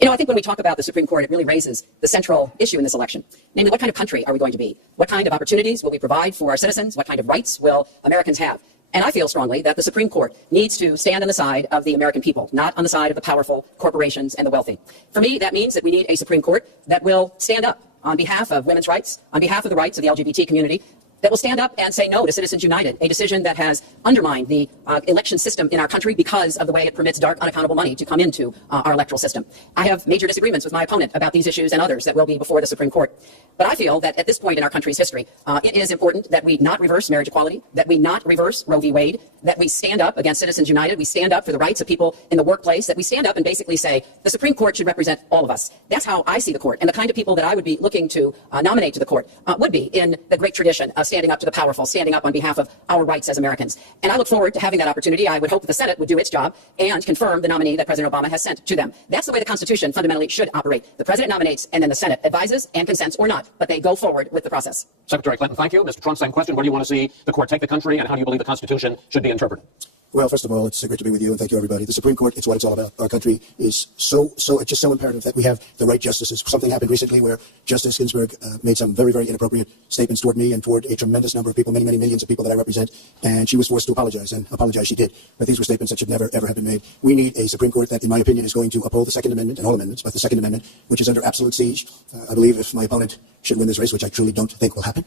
You know, I think when we talk about the Supreme Court, it really raises the central issue in this election. Namely, what kind of country are we going to be? What kind of opportunities will we provide for our citizens? What kind of rights will Americans have? And I feel strongly that the Supreme Court needs to stand on the side of the American people, not on the side of the powerful corporations and the wealthy. For me, that means that we need a Supreme Court that will stand up on behalf of women's rights, on behalf of the rights of the LGBT community, that will stand up and say no to Citizens United, a decision that has undermined the election system in our country because of the way it permits dark, unaccountable money to come into our electoral system. I have major disagreements with my opponent about these issues and others that will be before the Supreme Court. But I feel that at this point in our country's history, it is important that we not reverse marriage equality, that we not reverse Roe v. Wade, that we stand up against Citizens United, we stand up for the rights of people in the workplace, that we stand up and basically say the Supreme Court should represent all of us. That's how I see the court, and the kind of people that I would be looking to nominate to the court would be in the great tradition of standing up to the powerful, standing up on behalf of our rights as Americans. And I look forward to having that opportunity. I would hope that the Senate would do its job and confirm the nominee that President Obama has sent to them. That's the way the Constitution fundamentally should operate. The President nominates, and then the Senate advises and consents or not, but they go forward with the process. Secretary Clinton, thank you. Mr. Trump, same question. Where do you want to see the court take the country, and how do you believe the Constitution should be interpreted? Well, first of all, it's great to be with you, and thank you, everybody. The Supreme Court, it's what it's all about. Our country is it's just so imperative that we have the right justices. Something happened recently where Justice Ginsburg made some very, very inappropriate statements toward me and toward a tremendous number of people, many, many millions of people that I represent, and she was forced to apologize, and apologize she did. But these were statements that should never, ever have been made. We need a Supreme Court that, in my opinion, is going to uphold the Second Amendment and all amendments, but the Second Amendment, which is under absolute siege. I believe if my opponent should win this race, which I truly don't think will happen,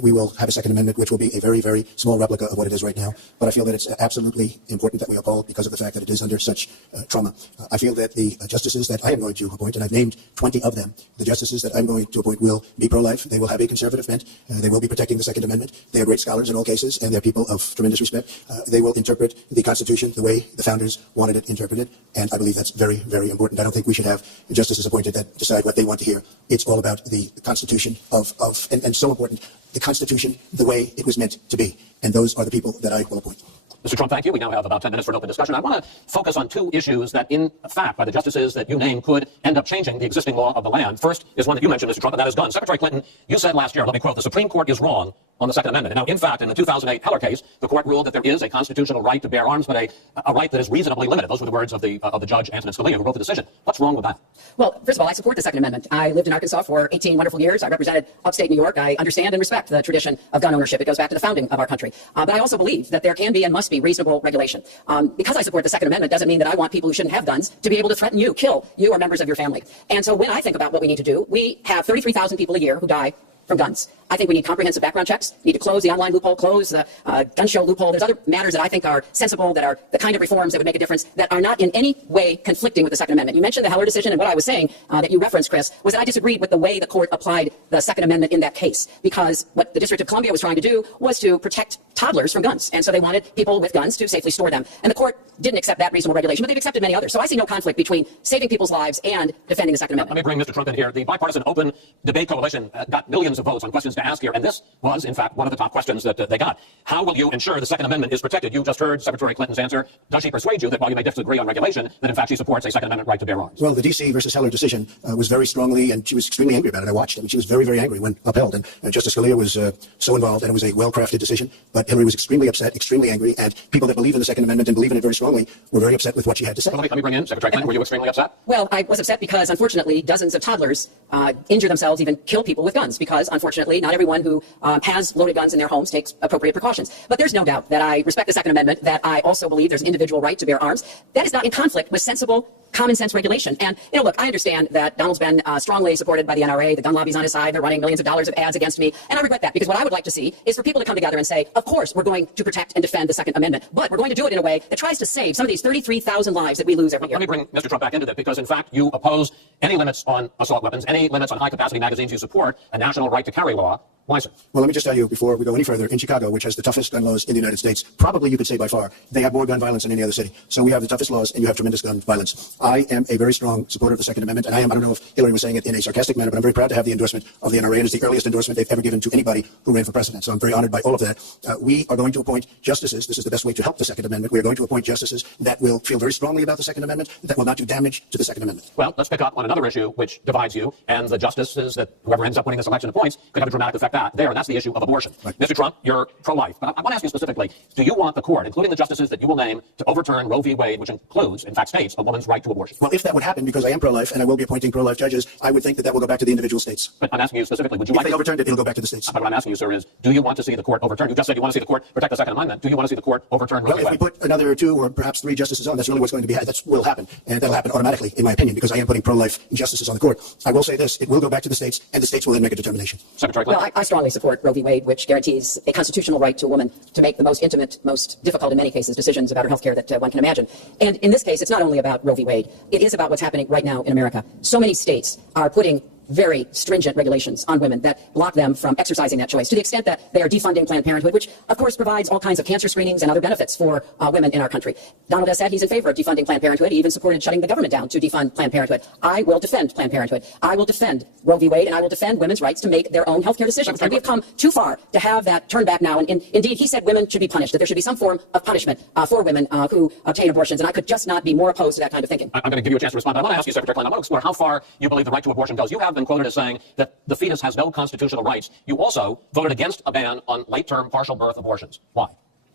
we will have a Second Amendment which will be a very, very small replica of what it is right now. But I feel that it's absolutely important that we uphold because of the fact that it is under such trauma. I feel that the justices that I am going to appoint, and I've named 20 of them, the justices that I'm going to appoint will be pro-life. They will have a conservative bent. They will be protecting the Second Amendment. They are great scholars in all cases, and they're people of tremendous respect. They will interpret the Constitution the way the founders wanted it interpreted, and I believe that's very, very important. I don't think we should have justices appointed that decide what they want to hear. It's all about the Constitution and so important, the Constitution the way it was meant to be. And those are the people that I will appoint. Mr. Trump, thank you. We now have about 10 minutes for an open discussion. I want to focus on two issues that, in fact, by the justices that you name, could end up changing the existing law of the land. First is one that you mentioned, Mr. Trump, and that is guns. Secretary Clinton, you said last year, let me quote, the Supreme Court is wrong on the Second Amendment. And now, in fact, in the 2008 Heller case, the court ruled that there is a constitutional right to bear arms, but a right that is reasonably limited. Those were the words of the judge, Antonin Scalia, who wrote the decision. What's wrong with that? Well, first of all, I support the Second Amendment. I lived in Arkansas for 18 wonderful years. I represented upstate New York. I understand and respect the tradition of gun ownership. It goes back to the founding of our country. But I also believe that there can be and must be reasonable regulation. Because I support the Second Amendment doesn't mean that I want people who shouldn't have guns to be able to threaten you, kill you or members of your family. And so when I think about what we need to do, we have 33,000 people a year who die from guns. I think we need comprehensive background checks. We need to close the online loophole, close the gun show loophole. There's other matters that I think are sensible, that are the kind of reforms that would make a difference, that are not in any way conflicting with the Second Amendment. You mentioned the Heller decision, and what I was saying that you referenced, Chris, was that I disagreed with the way the court applied the Second Amendment in that case, because what the District of Columbia was trying to do was to protect toddlers from guns. And so they wanted people with guns to safely store them. And the court didn't accept that reasonable regulation, but they've accepted many others. So I see no conflict between saving people's lives and defending the Second Amendment. Let me bring Mr. Trump in here. The Bipartisan Open Debate Coalition got millions of votes on questions to ask here, and this was, in fact, one of the top questions that they got. How will you ensure the Second Amendment is protected? You just heard Secretary Clinton's answer. Does she persuade you that while you may disagree on regulation, that in fact she supports a Second Amendment right to bear arms? Well, the D.C. versus Heller decision was very strongly, and she was extremely angry about it. I watched it, and she was very, very angry when upheld. And Justice Scalia was so involved, and it was a well-crafted decision. But Hillary was extremely upset, extremely angry, and people that believe in the Second Amendment and believe in it very strongly were very upset with what she had to say. Well, let me bring in Secretary Clinton. Were you extremely upset? Well, I was upset because, unfortunately, dozens of toddlers injure themselves, even kill people with guns, because, unfortunately, not everyone who has loaded guns in their homes takes appropriate precautions. But there's no doubt that I respect the Second Amendment, that I also believe there's an individual right to bear arms. That is not in conflict with sensible, common sense regulation. And, look, I understand that Donald's been strongly supported by the NRA. The gun lobby's on his side. They're running millions of dollars of ads against me. And I regret that, because what I would like to see is for people to come together and say, of course, we're going to protect and defend the Second Amendment, but we're going to do it in a way that tries to save some of these 33,000 lives that we lose every year. Let me bring Mr. Trump back into that, because, in fact, you oppose any limits on assault weapons, any limits on high-capacity magazines. You support a national right-to-carry law. Why, sir? Well, let me just tell you, before we go any further, in Chicago, which has the toughest gun laws in the United States, probably you could say by far, they have more gun violence than any other city. So we have the toughest laws, and you have tremendous gun violence. I am a very strong supporter of the Second Amendment, and I don't know if Hillary was saying it in a sarcastic manner, but I'm very proud to have the endorsement of the NRA, and it's the earliest endorsement they've ever given to anybody who ran for president. So I'm very honored by all of that. We are going to appoint justices. This is the best way to help the Second Amendment. We are going to appoint justices that will feel very strongly about the Second Amendment, that will not do damage to the Second Amendment. Well, let's pick up on another issue which divides you, and the justices that whoever ends up winning this election appoints could have a dramatic effect that there, and that's the issue of abortion. Right. Mr. Trump, you're pro-life, but I want to ask you specifically, do you want the court, including the justices that you will name, to overturn Roe v. Wade, which includes, in fact, states a woman's right to abortion? Well, if that would happen, because I am pro-life and I will be appointing pro-life judges, I would think that will go back to the individual states. But I'm asking you specifically, would you If like they overturned it, it'll go back to the states. But what I'm asking you, sir, is do you want to see the court overturn? You just said you want to see the court protect the Second Amendment. Do you want to see the court overturn Roe Well, v. if Wade? we put another 2 or perhaps 3 justices on, that's really what's going to be. That will happen, and that'll happen automatically, in my opinion, because I am putting pro-life justices on the court. I will say this: it will go back to the states, and the states will then make a determination. Secretary Well, Clinton. I strongly support Roe v. Wade, which guarantees a constitutional right to a woman to make the most intimate, most difficult in many cases decisions about her health care that one can imagine. And in this case, it's not only about Roe v. Wade. It is about what's happening right now in America. So many states are putting very stringent regulations on women that block them from exercising that choice, to the extent that they are defunding Planned Parenthood, which, of course, provides all kinds of cancer screenings and other benefits for women in our country. Donald has said he's in favor of defunding Planned Parenthood. He even supported shutting the government down to defund Planned Parenthood. I will defend Planned Parenthood. I will defend Roe v. Wade, and I will defend women's rights to make their own health care decisions. And we've come too far to have that turn back now. And indeed, he said women should be punished, that there should be some form of punishment for women who obtain abortions. And I could just not be more opposed to that kind of thinking. I'm going to give you a chance to respond, but I want to ask you, Secretary Clinton, I want to explore how far you believe the right to abortion goes. You have been quoted as saying that the fetus has no constitutional rights. You also voted against a ban on late-term partial birth abortions. Why?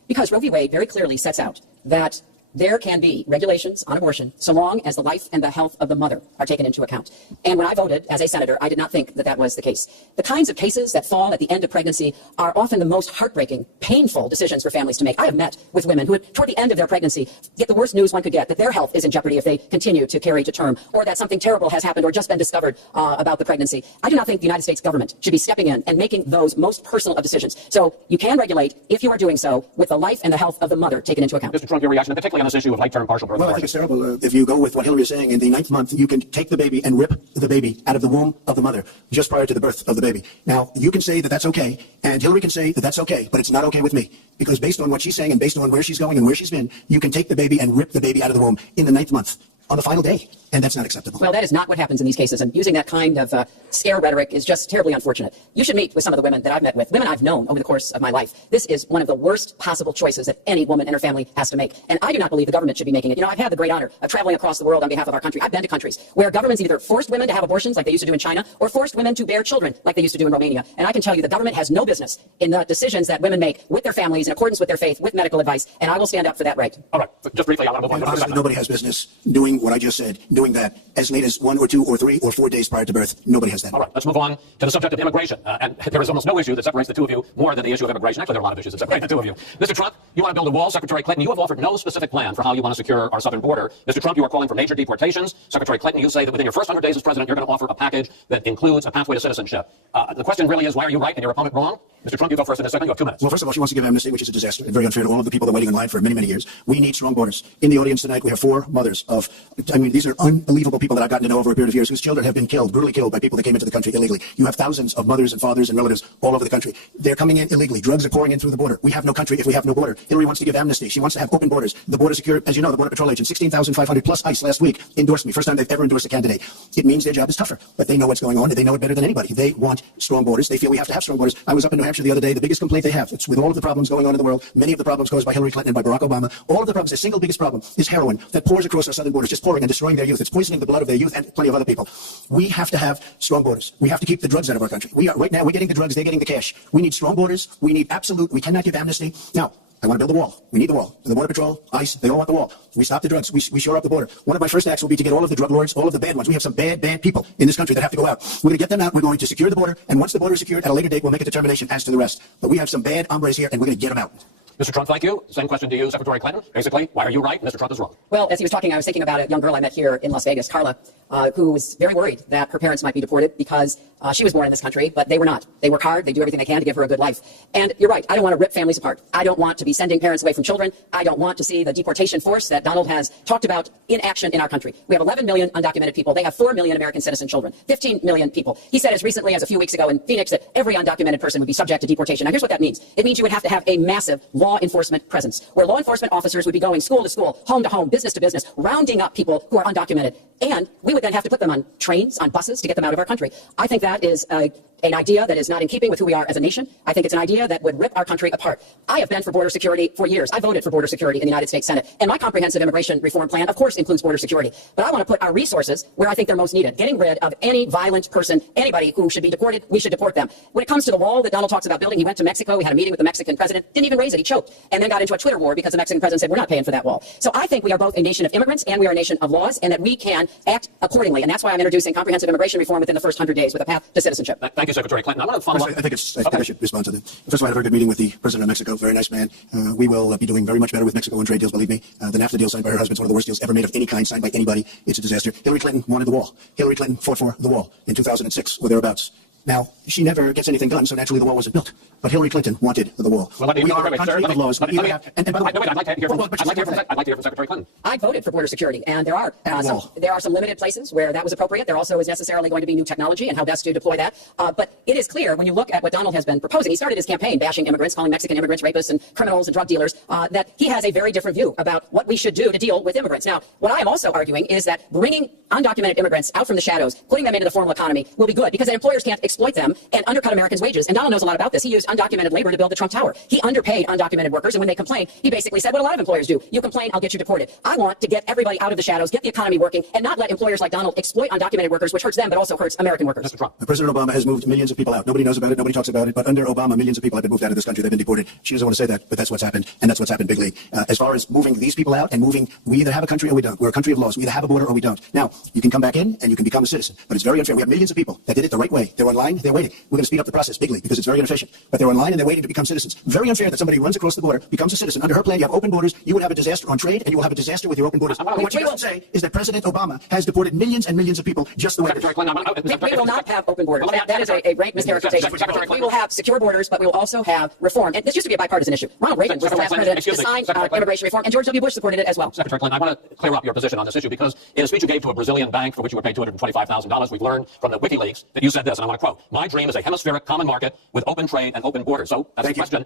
Because Roe v. Wade very clearly sets out that there can be regulations on abortion so long as the life and the health of the mother are taken into account. And when I voted as a senator, I did not think that that was the case. The kinds of cases that fall at the end of pregnancy are often the most heartbreaking, painful decisions for families to make. I have met with women who, toward the end of their pregnancy, get the worst news one could get, that their health is in jeopardy if they continue to carry to term, or that something terrible has happened or just been discovered about the pregnancy. I do not think the United States government should be stepping in and making those most personal of decisions. So you can regulate, if you are doing so, with the life and the health of the mother taken into account. Mr. Trump, your reaction, particularly on this issue of late-term partial birth Well, I abortion. think it's terrible. If you go with what Hillary is saying, in the 9th month, you can take the baby and rip the baby out of the womb of the mother just prior to the birth of the baby. Now, you can say that that's okay, and Hillary can say that that's okay, but it's not okay with me. Because based on what she's saying and based on where she's going and where she's been, you can take the baby and rip the baby out of the womb in the 9th month on the final day. And that's not acceptable. Well, that is not what happens in these cases. And using that kind of scare rhetoric is just terribly unfortunate. You should meet with some of the women that I've met with, women I've known over the course of my life. This is one of the worst possible choices that any woman and her family has to make. And I do not believe the government should be making it. You know, I've had the great honor of traveling across the world on behalf of our country. I've been to countries where governments either forced women to have abortions like they used to do in China, or forced women to bear children like they used to do in Romania. And I can tell you the government has no business in the decisions that women make with their families in accordance with their faith, with medical advice. And I will stand up for that right. All right, just briefly, I want to move on And to the honestly, second. nobody has business doing what I just said, doing that as late as 1 or 2 or 3 or 4 days prior to birth. Nobody has that. All right, let's move on to the subject of immigration. And there is almost no issue that separates the two of you more than the issue of immigration. Actually, there are a lot of issues that separate the two of you. Mr. Trump, you want to build a wall. Secretary Clinton, you have offered no specific plan for how you want to secure our southern border. Mr. Trump, you are calling for major deportations. Secretary Clinton, you say that within your first 100 days as president, you're going to offer a package that includes a pathway to citizenship. The question really is, why are you right and your opponent wrong? Mr. Trump, you go first in this segment. You have 2 minutes. Well, first of all, she wants to give amnesty, which is a disaster and very unfair to all of the people that are waiting in line for many, many years. We need strong borders. In the audience tonight, we have 4 mothers of, these are unbelievable people that I've gotten to know over a period of years whose children have been killed, brutally killed by people that came into the country illegally. You have thousands of mothers and fathers and relatives all over the country. They're coming in illegally. Drugs are pouring in through the border. We have no country if we have no border. Hillary wants to give amnesty. She wants to have open borders. The border secure, as you know, the Border Patrol agents, 16,500 plus ICE last week endorsed me. First time they've ever endorsed a candidate. It means their job is tougher, but they know what's going on and they know it better than anybody. They want strong borders. They feel we have to have strong borders. I was up in New Hampshire the other day. The biggest complaint they have, it's with all of the problems going on in the world, many of the problems caused by Hillary Clinton and by Barack Obama, all of the problems, the single biggest problem is heroin that pours across our southern borders, just pouring and destroying their youth. It's poisoning the blood of their youth and plenty of other people. We have to have strong borders. We have to keep the drugs out of our country. Right now, we're getting the drugs, they're getting the cash. We need strong borders. We need absolute, we cannot give amnesty. Now, I want to build a wall. We need the wall. The Border Patrol, ICE, they all want the wall. We stop the drugs. We shore up the border. One of my first acts will be to get all of the drug lords, all of the bad ones. We have some bad people in this country that have to go out. We're going to get them out. We're going to secure the border. And once the border is secured, at a later date, we'll make a determination as to the rest. But we have some bad hombres here, and we're going to get them out. Mr. Trump, thank you. Same question to you, Secretary Clinton. Basically, why are you right? Mr. Trump is wrong. Well, as he was talking, I was thinking about a young girl I met here in Las Vegas, Carla, who was very worried that her parents might be deported because she was born in this country, but they were not. They work hard. They do everything they can to give her a good life. And you're right. I don't want to rip families apart. I don't want to be sending parents away from children. I don't want to see the deportation force that Donald has talked about in action in our country. We have 11 million undocumented people. They have 4 million American citizen children, 15 million people. He said as recently as a few weeks ago in Phoenix that every undocumented person would be subject to deportation. Now, here's what that means. It means you would have to have a massive law enforcement presence where law enforcement officers would be going school to school, home to home, business to business, rounding up people who are undocumented. and we would then have to put them on trains, on buses to get them out of our country. I think that is an idea that is not in keeping with who we are as a nation. I think it's an idea that would rip our country apart. I have been for border security for years. I voted for border security in the United States Senate, and my comprehensive immigration reform plan, of course, includes border security. But I want to put our resources where I think they're most needed. Getting rid of any violent person, anybody who should be deported, we should deport them. When it comes to the wall that Donald talks about building, he went to Mexico, he had a meeting with the Mexican president, didn't even raise it, he choked, and then got into a Twitter war because the Mexican president said, we're not paying for that wall. So I think we are both a nation of immigrants and we are a nation of laws, and that we can act accordingly. And that's why I'm introducing comprehensive immigration reform within the first 100 days with a path to citizenship. Thank you, Secretary Clinton. I want to follow up. I think I should respond to that. First of all, I had a very good meeting with the president of Mexico. Very nice man. We will be doing very much better with Mexico in trade deals, believe me. The NAFTA deal signed by her husband is one of the worst deals ever made of any kind, signed by anybody. It's a disaster. Hillary Clinton wanted the wall. Hillary Clinton fought for the wall in 2006 or thereabouts. Now, she never gets anything done, so naturally the wall wasn't built. But Hillary Clinton wanted the wall. Well, we are a country of laws. And by the way, I'd like to hear from Secretary Clinton. I voted for border security, and there are some limited places where that was appropriate. There also is necessarily going to be new technology and how best to deploy that. But it is clear when you look at what Donald has been proposing, he started his campaign bashing immigrants, calling Mexican immigrants rapists and criminals and drug dealers, that he has a very different view about what we should do to deal with immigrants. Now, what I am also arguing is that bringing undocumented immigrants out from the shadows, putting them into the formal economy will be good because then employers can't exploit them and undercut Americans' wages. And Donald knows a lot about this. He used undocumented labor to build the Trump Tower. He underpaid undocumented workers, and when they complained, he basically said what a lot of employers do. You complain, I'll get you deported. I want to get everybody out of the shadows, get the economy working, and not let employers like Donald exploit undocumented workers, which hurts them but also hurts American workers. Mr. Trump. President Obama has moved millions of people out. Nobody knows about it. Nobody talks about it. But under Obama, millions of people have been moved out of this country. They've been deported. She doesn't want to say that, but that's what's happened, and that's what's happened bigly. As far as moving these people out and moving, we either have a country or we don't. We're a country of laws. We either have a border or we don't. Now, you can come back in and you can become a citizen, but it's very unfair. We have millions of people that did it the right way. They're online. They're waiting. We're going to speed up the process bigly because it's very inefficient. But they're online and they're waiting to become citizens. Very unfair that somebody who runs across the border becomes a citizen. Under her plan, you have open borders. You will have a disaster on trade, and you will have a disaster with your open borders. But what she doesn't say is that President Obama has deported millions and millions of people just the way. We will not have open borders. That is a rank mischaracterization. We will have secure borders, but we will also have reform. And this used to be a bipartisan issue. Ronald Reagan was the last president to sign immigration reform, and George W. Bush supported it as well. Secretary Clinton, I want to clear up your position on this issue because in a speech you gave to a Brazilian bank for which you were paid $225,000, we've learned from the WikiLeaks that you said this, and I want to quote, "My dream is a hemispheric common market with open trade and open borders." So that's the question.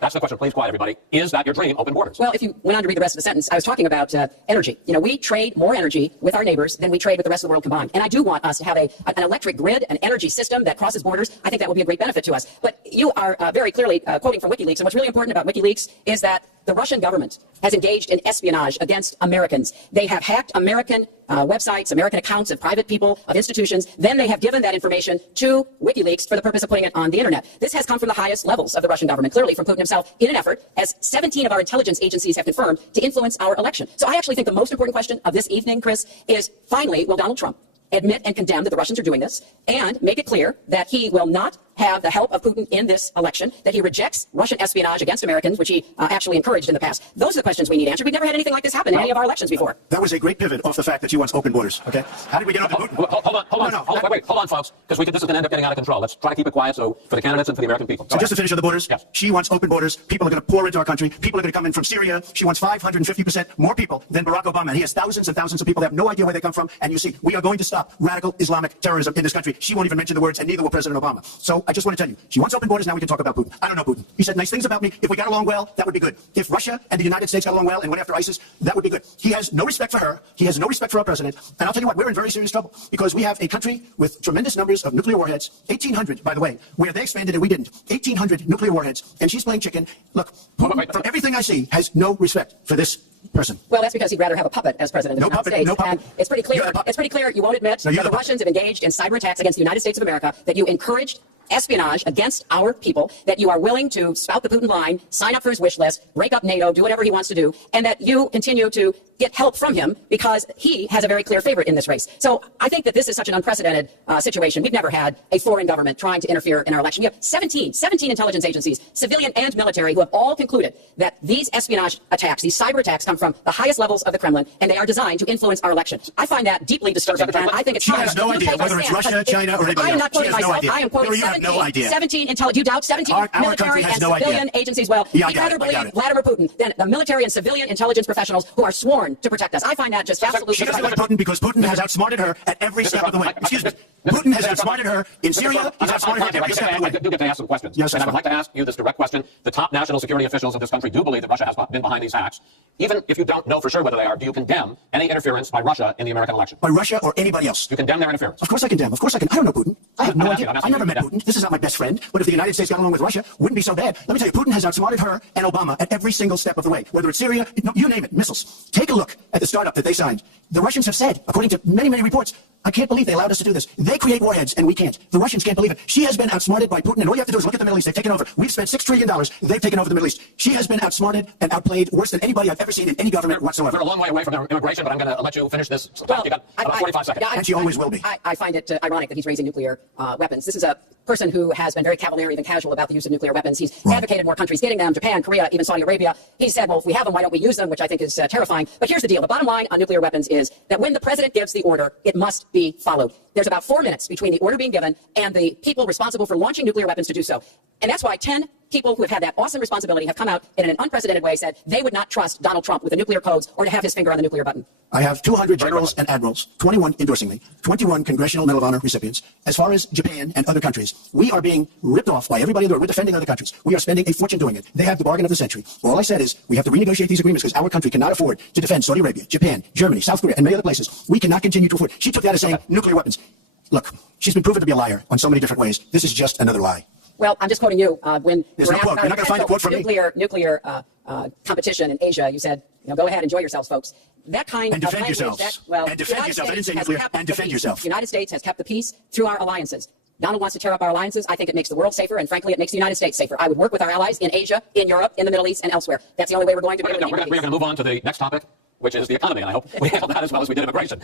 That's the question. Please quiet, everybody. Is that your dream, open borders? Well, if you went on to read the rest of the sentence, I was talking about energy. You know, we trade more energy with our neighbors than we trade with the rest of the world combined. And I do want us to have an electric grid, an energy system that crosses borders. I think that will be a great benefit to us. But you are very clearly quoting from WikiLeaks. And what's really important about WikiLeaks is that the Russian government has engaged in espionage against Americans. They have hacked American websites, American accounts of private people, of institutions. Then they have given that information to WikiLeaks for the purpose of putting it on the internet. This has come from the highest levels of the Russian government, clearly from Putin himself, in an effort, as 17 of our intelligence agencies have confirmed, to influence our election. So I actually think the most important question of this evening, Chris, is finally, will Donald Trump admit and condemn that the Russians are doing this, and make it clear that he will not have the help of Putin in this election, that he rejects Russian espionage against Americans, which he actually encouraged in the past. Those are the questions we need answered. We've never had anything like this happen in any of our elections before. That was a great pivot off the fact that she wants open borders, okay? How did we get onto Putin? Hold on, folks, because this is going to end up getting out of control. Let's try to keep it quiet so for the candidates and for the American people. So just to finish on the borders, yes. She wants open borders. People are going to pour into our country. People are going to come in from Syria. She wants 550% more people than Barack Obama. And he has thousands and thousands of people that have no idea where they come from. And you see, we are going to stop radical Islamic terrorism in this country. She won't even mention the words, and neither will President Obama. So I just want to tell you, she wants open borders. Now we can talk about Putin. I don't know Putin. He said nice things about me. If we got along well, that would be good. If Russia and the United States got along well and went after ISIS, that would be good. He has no respect for her. He has no respect for our president. And I'll tell you what, we're in very serious trouble because we have a country with tremendous numbers of nuclear warheads, 1,800, by the way, where they expanded and we didn't. 1,800 nuclear warheads, and she's playing chicken. Look, Putin, from everything I see, has no respect for this person. Well, that's because he'd rather have a puppet as president of the United States. No puppet. And it's pretty clear you won't admit that the Russians have engaged in cyber attacks against the United States of America, that you encouraged espionage against our people, that you are willing to spout the Putin line, sign up for his wish list, break up NATO, do whatever he wants to do, and that you continue to get help from him because he has a very clear favorite in this race. So I think that this is such an unprecedented situation. We've never had a foreign government trying to interfere in our election. We have 17 intelligence agencies, civilian and military, who have all concluded that these espionage attacks, these cyber attacks, come from the highest levels of the Kremlin, and they are designed to influence our election. I find that deeply disturbing, and I think it's She has no idea whether it's Russia, China, or anybody else. I am not quoting myself. I am quoting 17 intelligence. You doubt 17 military and civilian agencies? Well, you'd rather believe Vladimir Putin than the military and civilian intelligence professionals who are sworn to protect us. I find that just absolutely. She doesn't like Putin because Putin has outsmarted her at every step of the way. Excuse me. Putin has outsmarted her in Syria. He's outsmarted her at every step of the I way. do get to ask some questions. Yes, and I would like to ask you this direct question. The top national security officials of this country do believe that Russia has been behind these hacks. Even if you don't know for sure whether they are, do you condemn any interference by Russia in the American election? By Russia or anybody else? You condemn their interference? Of course I condemn. Of course I can. I don't know Putin. I have no idea. I never met Yeah. Putin. This is not my best friend. But if the United States got along with Russia, wouldn't be so bad. Let me tell you, Putin has outsmarted her and Obama at every single step of the way. Whether it's Syria, no, you name it, missiles. Take a look at the startup that they signed. The Russians have said, according to many, many reports, I can't believe they allowed us to do this. They create warheads and we can't. The Russians can't believe it. She has been outsmarted by Putin, and all you have to do is look at the Middle East. They've taken over. We've spent $6 trillion. They've taken over the Middle East. She has been outsmarted and outplayed worse than anybody I've ever seen in any government whatsoever. We're a long way away from immigration, but I'm going to let you finish this. Well, You got about 45 seconds. And she always will be. I find it ironic that he's raising nuclear weapons. This is a person who has been very cavalier, even casual about the use of nuclear weapons. He's advocated more countries getting them, Japan, Korea, even Saudi Arabia. He said, well, if we have them, why don't we use them, which I think is terrifying. But here's the deal. The bottom line on nuclear weapons is that when the president gives the order, it must be followed. There's about 4 minutes between the order being given and the people responsible for launching nuclear weapons to do so. And that's why 10 people who have had that awesome responsibility have come out in an unprecedented way, said they would not trust Donald Trump with the nuclear codes or to have his finger on the nuclear button. I have 200 generals and admirals, 21 endorsing me, 21 Congressional Medal of Honor recipients. As far as Japan and other countries, we are being ripped off by everybody in the world. We're defending other countries. We are spending a fortune doing it. They have the bargain of the century. All I said is we have to renegotiate these agreements because our country cannot afford to defend Saudi Arabia, Japan, Germany, South Korea, and many other places. We cannot continue to afford. She took that as saying nuclear weapons. Look, she's been proven to be a liar on so many different ways. This is just another lie. Well, I'm just quoting you. When There's we're no quote. You're not going to find a quote from me. nuclear competition in Asia, you said, go ahead, enjoy yourselves, folks. That kind And of defend language, yourselves. Well, And defend yourselves. I didn't say nuclear. And defend yourself. The United States has kept the peace through our alliances. Donald wants to tear up our alliances. I think it makes the world safer, and frankly, it makes the United States safer. I would work with our allies in Asia, in Europe, in the Middle East, and elsewhere. That's the only way we're going to be able to keep We're peace. going to move on to the next topic, which is the economy, and I hope we handle that as well as we did immigration.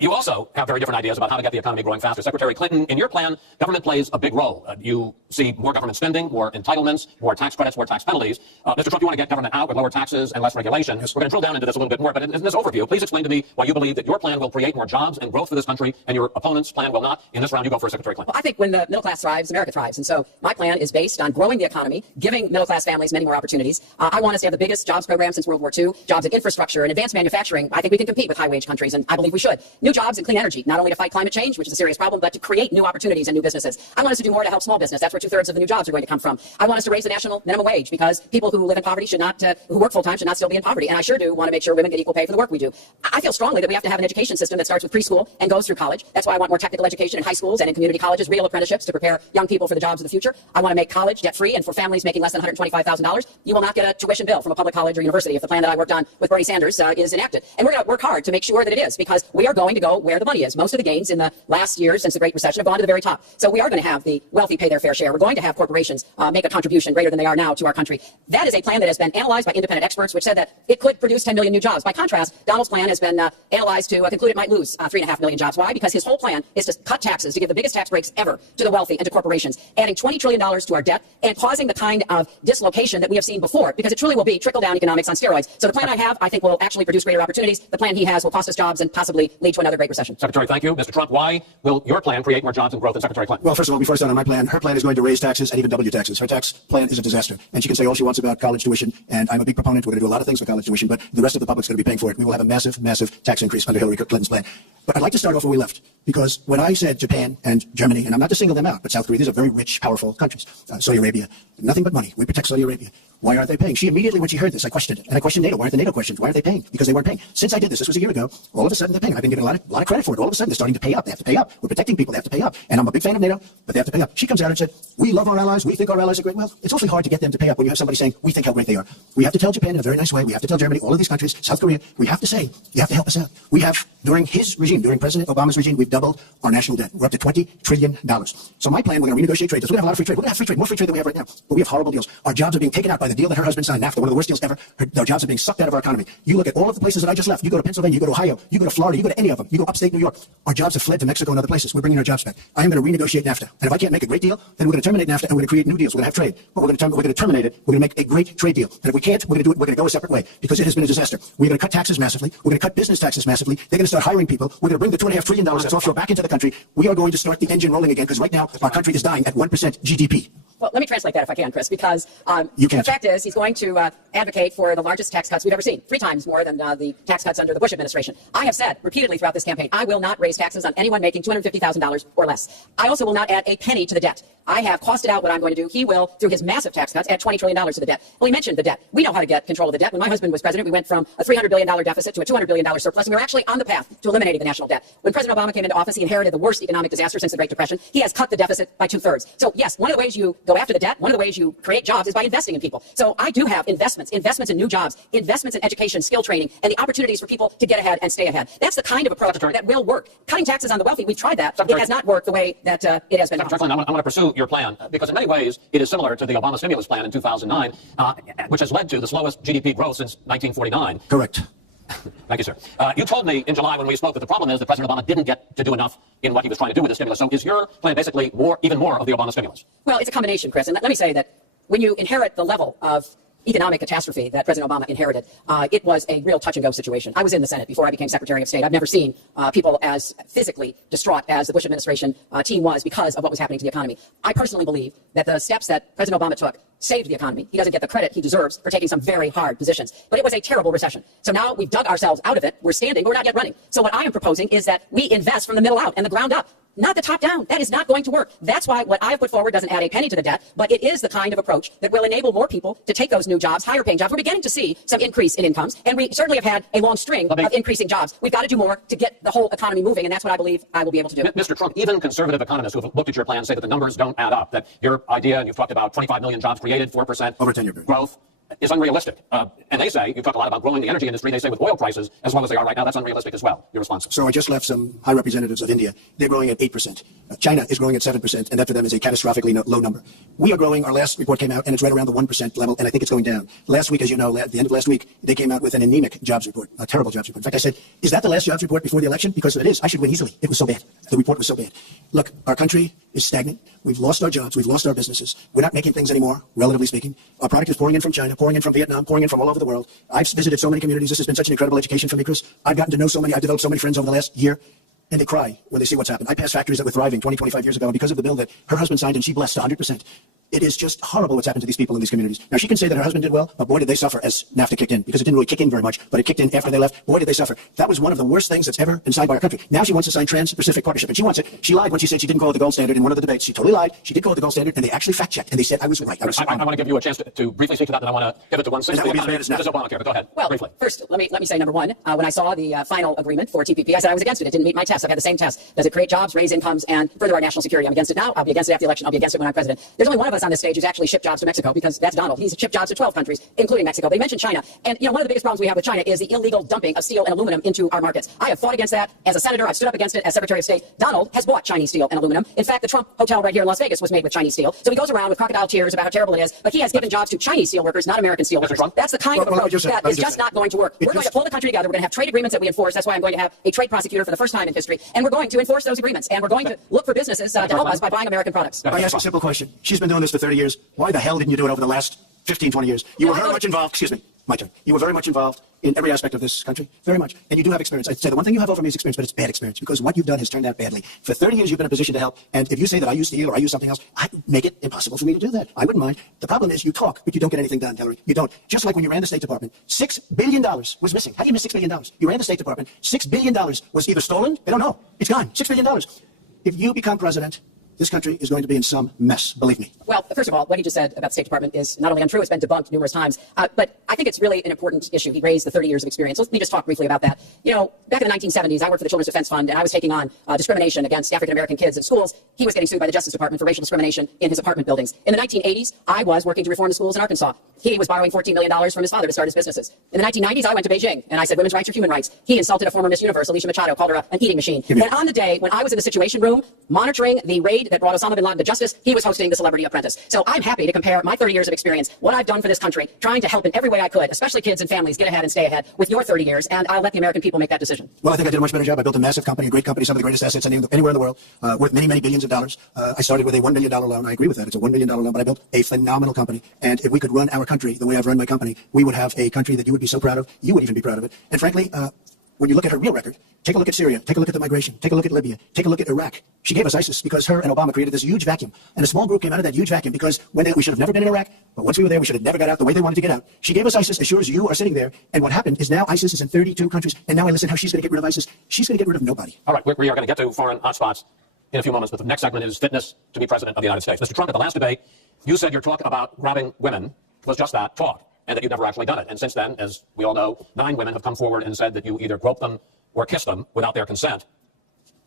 You also have very different ideas about how to get the economy growing faster. Secretary Clinton, in your plan, government plays a big role. You see more government spending, more entitlements, more tax credits, more tax penalties. Mr. Trump, you want to get government out with lower taxes and less regulation. Yes. We're going to drill down into this a little bit more, but in this overview, please explain to me why you believe that your plan will create more jobs and growth for this country and your opponent's plan will not. In this round, you go first, Secretary Clinton. Well, I think when the middle class thrives, America thrives. And so my plan is based on growing the economy, giving middle class families many more opportunities. I want us to have the biggest jobs program since World War II, jobs in infrastructure and advanced manufacturing. I think we can compete with high wage countries, and I believe we should. New jobs in clean energy, not only to fight climate change, which is a serious problem, but to create new opportunities and new businesses. I want us to do more to help small business. That's where 2/3 of the new jobs are going to come from. I want us to raise the national minimum wage because people who live in poverty should not, who work full time should not still be in poverty. And I sure do want to make sure women get equal pay for the work we do. I feel strongly that we have to have an education system that starts with preschool and goes through college. That's why I want more technical education in high schools and in community colleges, real apprenticeships to prepare young people for the jobs of the future. I want to make college debt free, and for families making less than $125,000, you will not get a tuition bill from a public college or university if the plan that I worked on with Bernie Sanders is enacted. And we're going to work hard to make sure that it is, because we are going to go where the money is. Most of the gains in the last years since the Great Recession have gone to the very top. So we are going to have the wealthy pay their fair share. We're going to have corporations make a contribution greater than they are now to our country. That is a plan that has been analyzed by independent experts, which said that it could produce 10 million new jobs. By contrast, Donald's plan has been analyzed to conclude it might lose 3.5 million jobs. Why? Because his whole plan is to cut taxes, to give the biggest tax breaks ever to the wealthy and to corporations, adding $20 trillion to our debt and causing the kind of dislocation that we have seen before, because it truly will be trickle-down economics on steroids. So the plan I have, I think, will actually produce greater opportunities. The plan he has will cost us jobs and possibly lead to another Great Recession. Secretary, thank you. Mr. Trump, why will your plan create more jobs and growth than Secretary Clinton? Well, first of all, before I start on my plan, her plan is going to raise taxes and even double your taxes. Her tax plan is a disaster. And she can say all she wants about college tuition, and I'm a big proponent. We're going to do a lot of things for college tuition, but the rest of the public's going to be paying for it. We will have a massive, massive tax increase under Hillary Clinton's plan. But I'd like to start off where we left, because when I said Japan and Germany, and I'm not to single them out, but South Korea, these are very rich, powerful countries. Saudi Arabia, nothing but money. We protect Saudi Arabia. Why aren't they paying? She immediately, when she heard this, I questioned it. And I questioned NATO. Why aren't the NATO questions? Why aren't they paying? Because they weren't paying. Since I did this was a year ago, all of a sudden they're paying. I've been given a lot of credit for it. All of a sudden they're starting to pay up. They have to pay up. We're protecting people. They have to pay up. And I'm a big fan of NATO, but they have to pay up. She comes out and said, we love our allies. We think our allies are great. Well, it's awfully hard to get them to pay up when you have somebody saying, we think how great they are. We have to tell Japan in a very nice way. We have to tell Germany, all of these countries, South Korea, we have to say, you have to help us out. We have, during his regime, during President Obama's regime, we've doubled our national debt. We're up to $20 trillion. So my plan, we're going to renegotiate trade. We're going to have a lot of free trade. We're going to have free trade, more free trade than we have right now. But we have horrible deals. Our jobs are being taken out by the deal that her husband signed, NAFTA, one of the worst deals ever. Our jobs are being sucked out of our economy. You look at all of the places that I just left. You go to Pennsylvania, you go to Ohio, you go to Florida, you go to any of them. You go upstate New York. Our jobs have fled to Mexico and other places. We're bringing our jobs back. I am going to renegotiate NAFTA. And if I can't make a great deal, then we're going to terminate NAFTA and we're going to create new deals. We're going to have trade. But we're going to terminate it. We're going to make a great trade deal. And if we can't, we're going to do it. We're going to go a separate way, because it has been a disaster. We're going to cut taxes massively. We're going to cut business taxes massively. They're going to start hiring people. We're going to bring the $2.5 trillion that's offshore back into the country. We are going to start the engine rolling again, because right now our country is dying at 1% GDP. Well, let me translate that if I can, Chris, because You can't. the fact is he's going to advocate for the largest tax cuts we've ever seen, 3 times more than the tax cuts under the Bush administration. I have said repeatedly throughout this campaign, I will not raise taxes on anyone making $250,000 or less. I also will not add a penny to the debt. I have costed out what I'm going to do. He will, through his massive tax cuts, add $20 trillion to the debt. Well, he mentioned the debt. We know how to get control of the debt. When my husband was president, we went from a $300 billion deficit to a $200 billion surplus, and we were actually on the path to eliminating the national debt. When President Obama came into office, he inherited the worst economic disaster since the Great Depression. He has cut the deficit by 2/3. So, yes, one of the ways you go after the debt, one of the ways you create jobs is by investing in people. So I do have investments in new jobs, investments in education, skill training, and the opportunities for people to get ahead and stay ahead. That's the kind of approach that will work. Cutting taxes on the wealthy, we've tried that. It has not worked the way that it has been. Secretary Clinton, I want to pursue your plan because in many ways it is similar to the Obama stimulus plan in 2009, which has led to the slowest GDP growth since 1949. Correct. Thank you, sir. You told me in July when we spoke that the problem is that President Obama didn't get to do enough in what he was trying to do with the stimulus. So is your plan basically even more of the Obama stimulus? Well, it's a combination, Chris. And let me say that when you inherit the level of economic catastrophe that President Obama inherited, it was a real touch-and-go situation. I was in the Senate before I became Secretary of State. I've never seen people as physically distraught as the Bush administration team was because of what was happening to the economy. I personally believe that the steps that President Obama took saved the economy. He doesn't get the credit he deserves for taking some very hard positions. But it was a terrible recession. So now we've dug ourselves out of it. We're standing, but we're not yet running. So what I am proposing is that we invest from the middle out and the ground up, not the top down. That is not going to work. That's why what I've put forward doesn't add a penny to the debt, but it is the kind of approach that will enable more people to take those new jobs, higher paying jobs. We're beginning to see some increase in incomes, and we certainly have had a long string of increasing jobs. We've got to do more to get the whole economy moving, and that's what I believe I will be able to do. Mr. Trump, even conservative economists who have looked at your plan say that the numbers don't add up, that your idea, and you've talked about 25 million jobs created, 4% Over a 10-year period. growth, is unrealistic. And they say, you've talked a lot about growing the energy industry, they say with oil prices as low as they are right now, that's unrealistic as well. Your response? So I just left some high representatives of India. They're growing at 8%. China is growing at 7%, and that for them is a catastrophically low number. We are growing. Our last report came out, and it's right around the 1% level, and I think it's going down. Last week, as you know, at the end of last week, they came out with an anemic jobs report, a terrible jobs report. In fact, I said, is that the last jobs report before the election? Because if it is, I should win easily. It was so bad. The report was so bad. Look, our country is stagnant. We've lost our jobs. We've lost our businesses. We're not making things anymore, relatively speaking. Our product is pouring in from China, pouring in from Vietnam, pouring in from all over the world. I've visited so many communities. This has been such an incredible education for me, Chris. I've gotten to know so many. I've developed so many friends over the last year. And they cry when they see what's happened. I passed factories that were thriving 20, 25 years ago, and because of the bill that her husband signed and she blessed 100%. It is just horrible what's happened to these people in these communities. Now, she can say that her husband did well, but boy, did they suffer as NAFTA kicked in, because it didn't really kick in very much, but it kicked in after they left. Boy, did they suffer. That was one of the worst things that's ever been signed by our country. Now she wants to sign Trans-Pacific Partnership, and she wants it. She lied when she said she didn't call it the gold standard in one of the debates. She totally lied. She did call it the gold standard, and they actually fact-checked, and they said I was right. I want to give you a chance to briefly speak to that, and I want to pivot to one that would be as bad as now. This is Obamacare, but go ahead. Well, briefly. First, let me say, number one, when I saw the final agreement for TPP, I said I was against it. It didn't meet my test. I've had the same test. Does it create jobs, raise incomes, and further our national security? I'm against it now. I'll be against it after the election. I'll be against it when I'm president. There's only one of us on this stage who's actually shipped jobs to Mexico, because that's Donald. He's shipped jobs to 12 countries, including Mexico. They mentioned China. And, one of the biggest problems we have with China is the illegal dumping of steel and aluminum into our markets. I have fought against that as a senator. I've stood up against it as Secretary of State. Donald has bought Chinese steel and aluminum. In fact, the Trump Hotel right here in Las Vegas was made with Chinese steel. So he goes around with crocodile tears about how terrible it is, but he has given jobs to Chinese steel workers, not American steel workers. That's the kind of approach that is just not going to work. We're going to pull the country together. We're going to have trade agreements that we enforce. That's why I'm going to have a trade prosecutor for the first time in history. And we're going to enforce those agreements. And we're going to look for businesses to help us by buying American products. I ask a simple question. She's been doing this for 30 years. Why the hell didn't you do it over the last 15, 20 years? You were very much involved. Excuse me. My turn. You were very much involved in every aspect of this country. Very much. And you do have experience. I'd say the one thing you have over me is experience, but it's bad experience, because what you've done has turned out badly. For 30 years, you've been in a position to help. And if you say that I use steel or I use something else, I make it impossible for me to do that. I wouldn't mind. The problem is you talk, but you don't get anything done, Hillary. You don't. Just like when you ran the State Department, $6 billion was missing. How do you miss $6 billion? You ran the State Department. $6 billion was either stolen. They don't know. It's gone. $6 billion. If you become president, this country is going to be in some mess, believe me. Well, first of all, what he just said about the State Department is not only untrue, it's been debunked numerous times, but I think it's really an important issue. He raised the 30 years of experience. Let me just talk briefly about that. Back in the 1970s, I worked for the Children's Defense Fund, and I was taking on discrimination against African-American kids in schools. He was getting sued by the Justice Department for racial discrimination in his apartment buildings. In the 1980s, I was working to reform the schools in Arkansas. He was borrowing $14 million from his father to start his businesses. In the 1990s, I went to Beijing, and I said, women's rights are human rights. He insulted a former Miss Universe, Alicia Machado, called her an eating machine. And on the day when I was in the Situation Room, monitoring the raid that brought Osama bin Laden to justice, he was hosting the Celebrity Apprentice. So I'm happy to compare my 30 years of experience, what I've done for this country, trying to help in every way I could, especially kids and families get ahead and stay ahead, with your 30 years, and I'll let the American people make that decision. Well, I think I did a much better job. I built a massive company, a great company, some of the greatest assets anywhere in the world, worth many, many billions of dollars. I started with a $1 million loan. I agree with that. It's a $1 million loan, but I built a phenomenal company. And if we could run our country the way I've run my company, we would have a country that you would be so proud of. You would even be proud of it. And frankly, when you look at her real record, take a look at Syria, take a look at the migration, take a look at Libya, take a look at Iraq. She gave us ISIS because her and Obama created this huge vacuum. And a small group came out of that huge vacuum because we should have never been in Iraq, but once we were there, we should have never got out the way they wanted to get out. She gave us ISIS as sure as you are sitting there. And what happened is now ISIS is in 32 countries. And now I listen how she's going to get rid of ISIS. She's going to get rid of nobody. All right, we are going to get to foreign hotspots in a few moments, but the next segment is fitness to be president of the United States. Mr. Trump, at the last debate, you said your talk about grabbing women was just that, talk, and that you'd never actually done it. And since then, as we all know, 9 women have come forward and said that you either groped them or kissed them without their consent.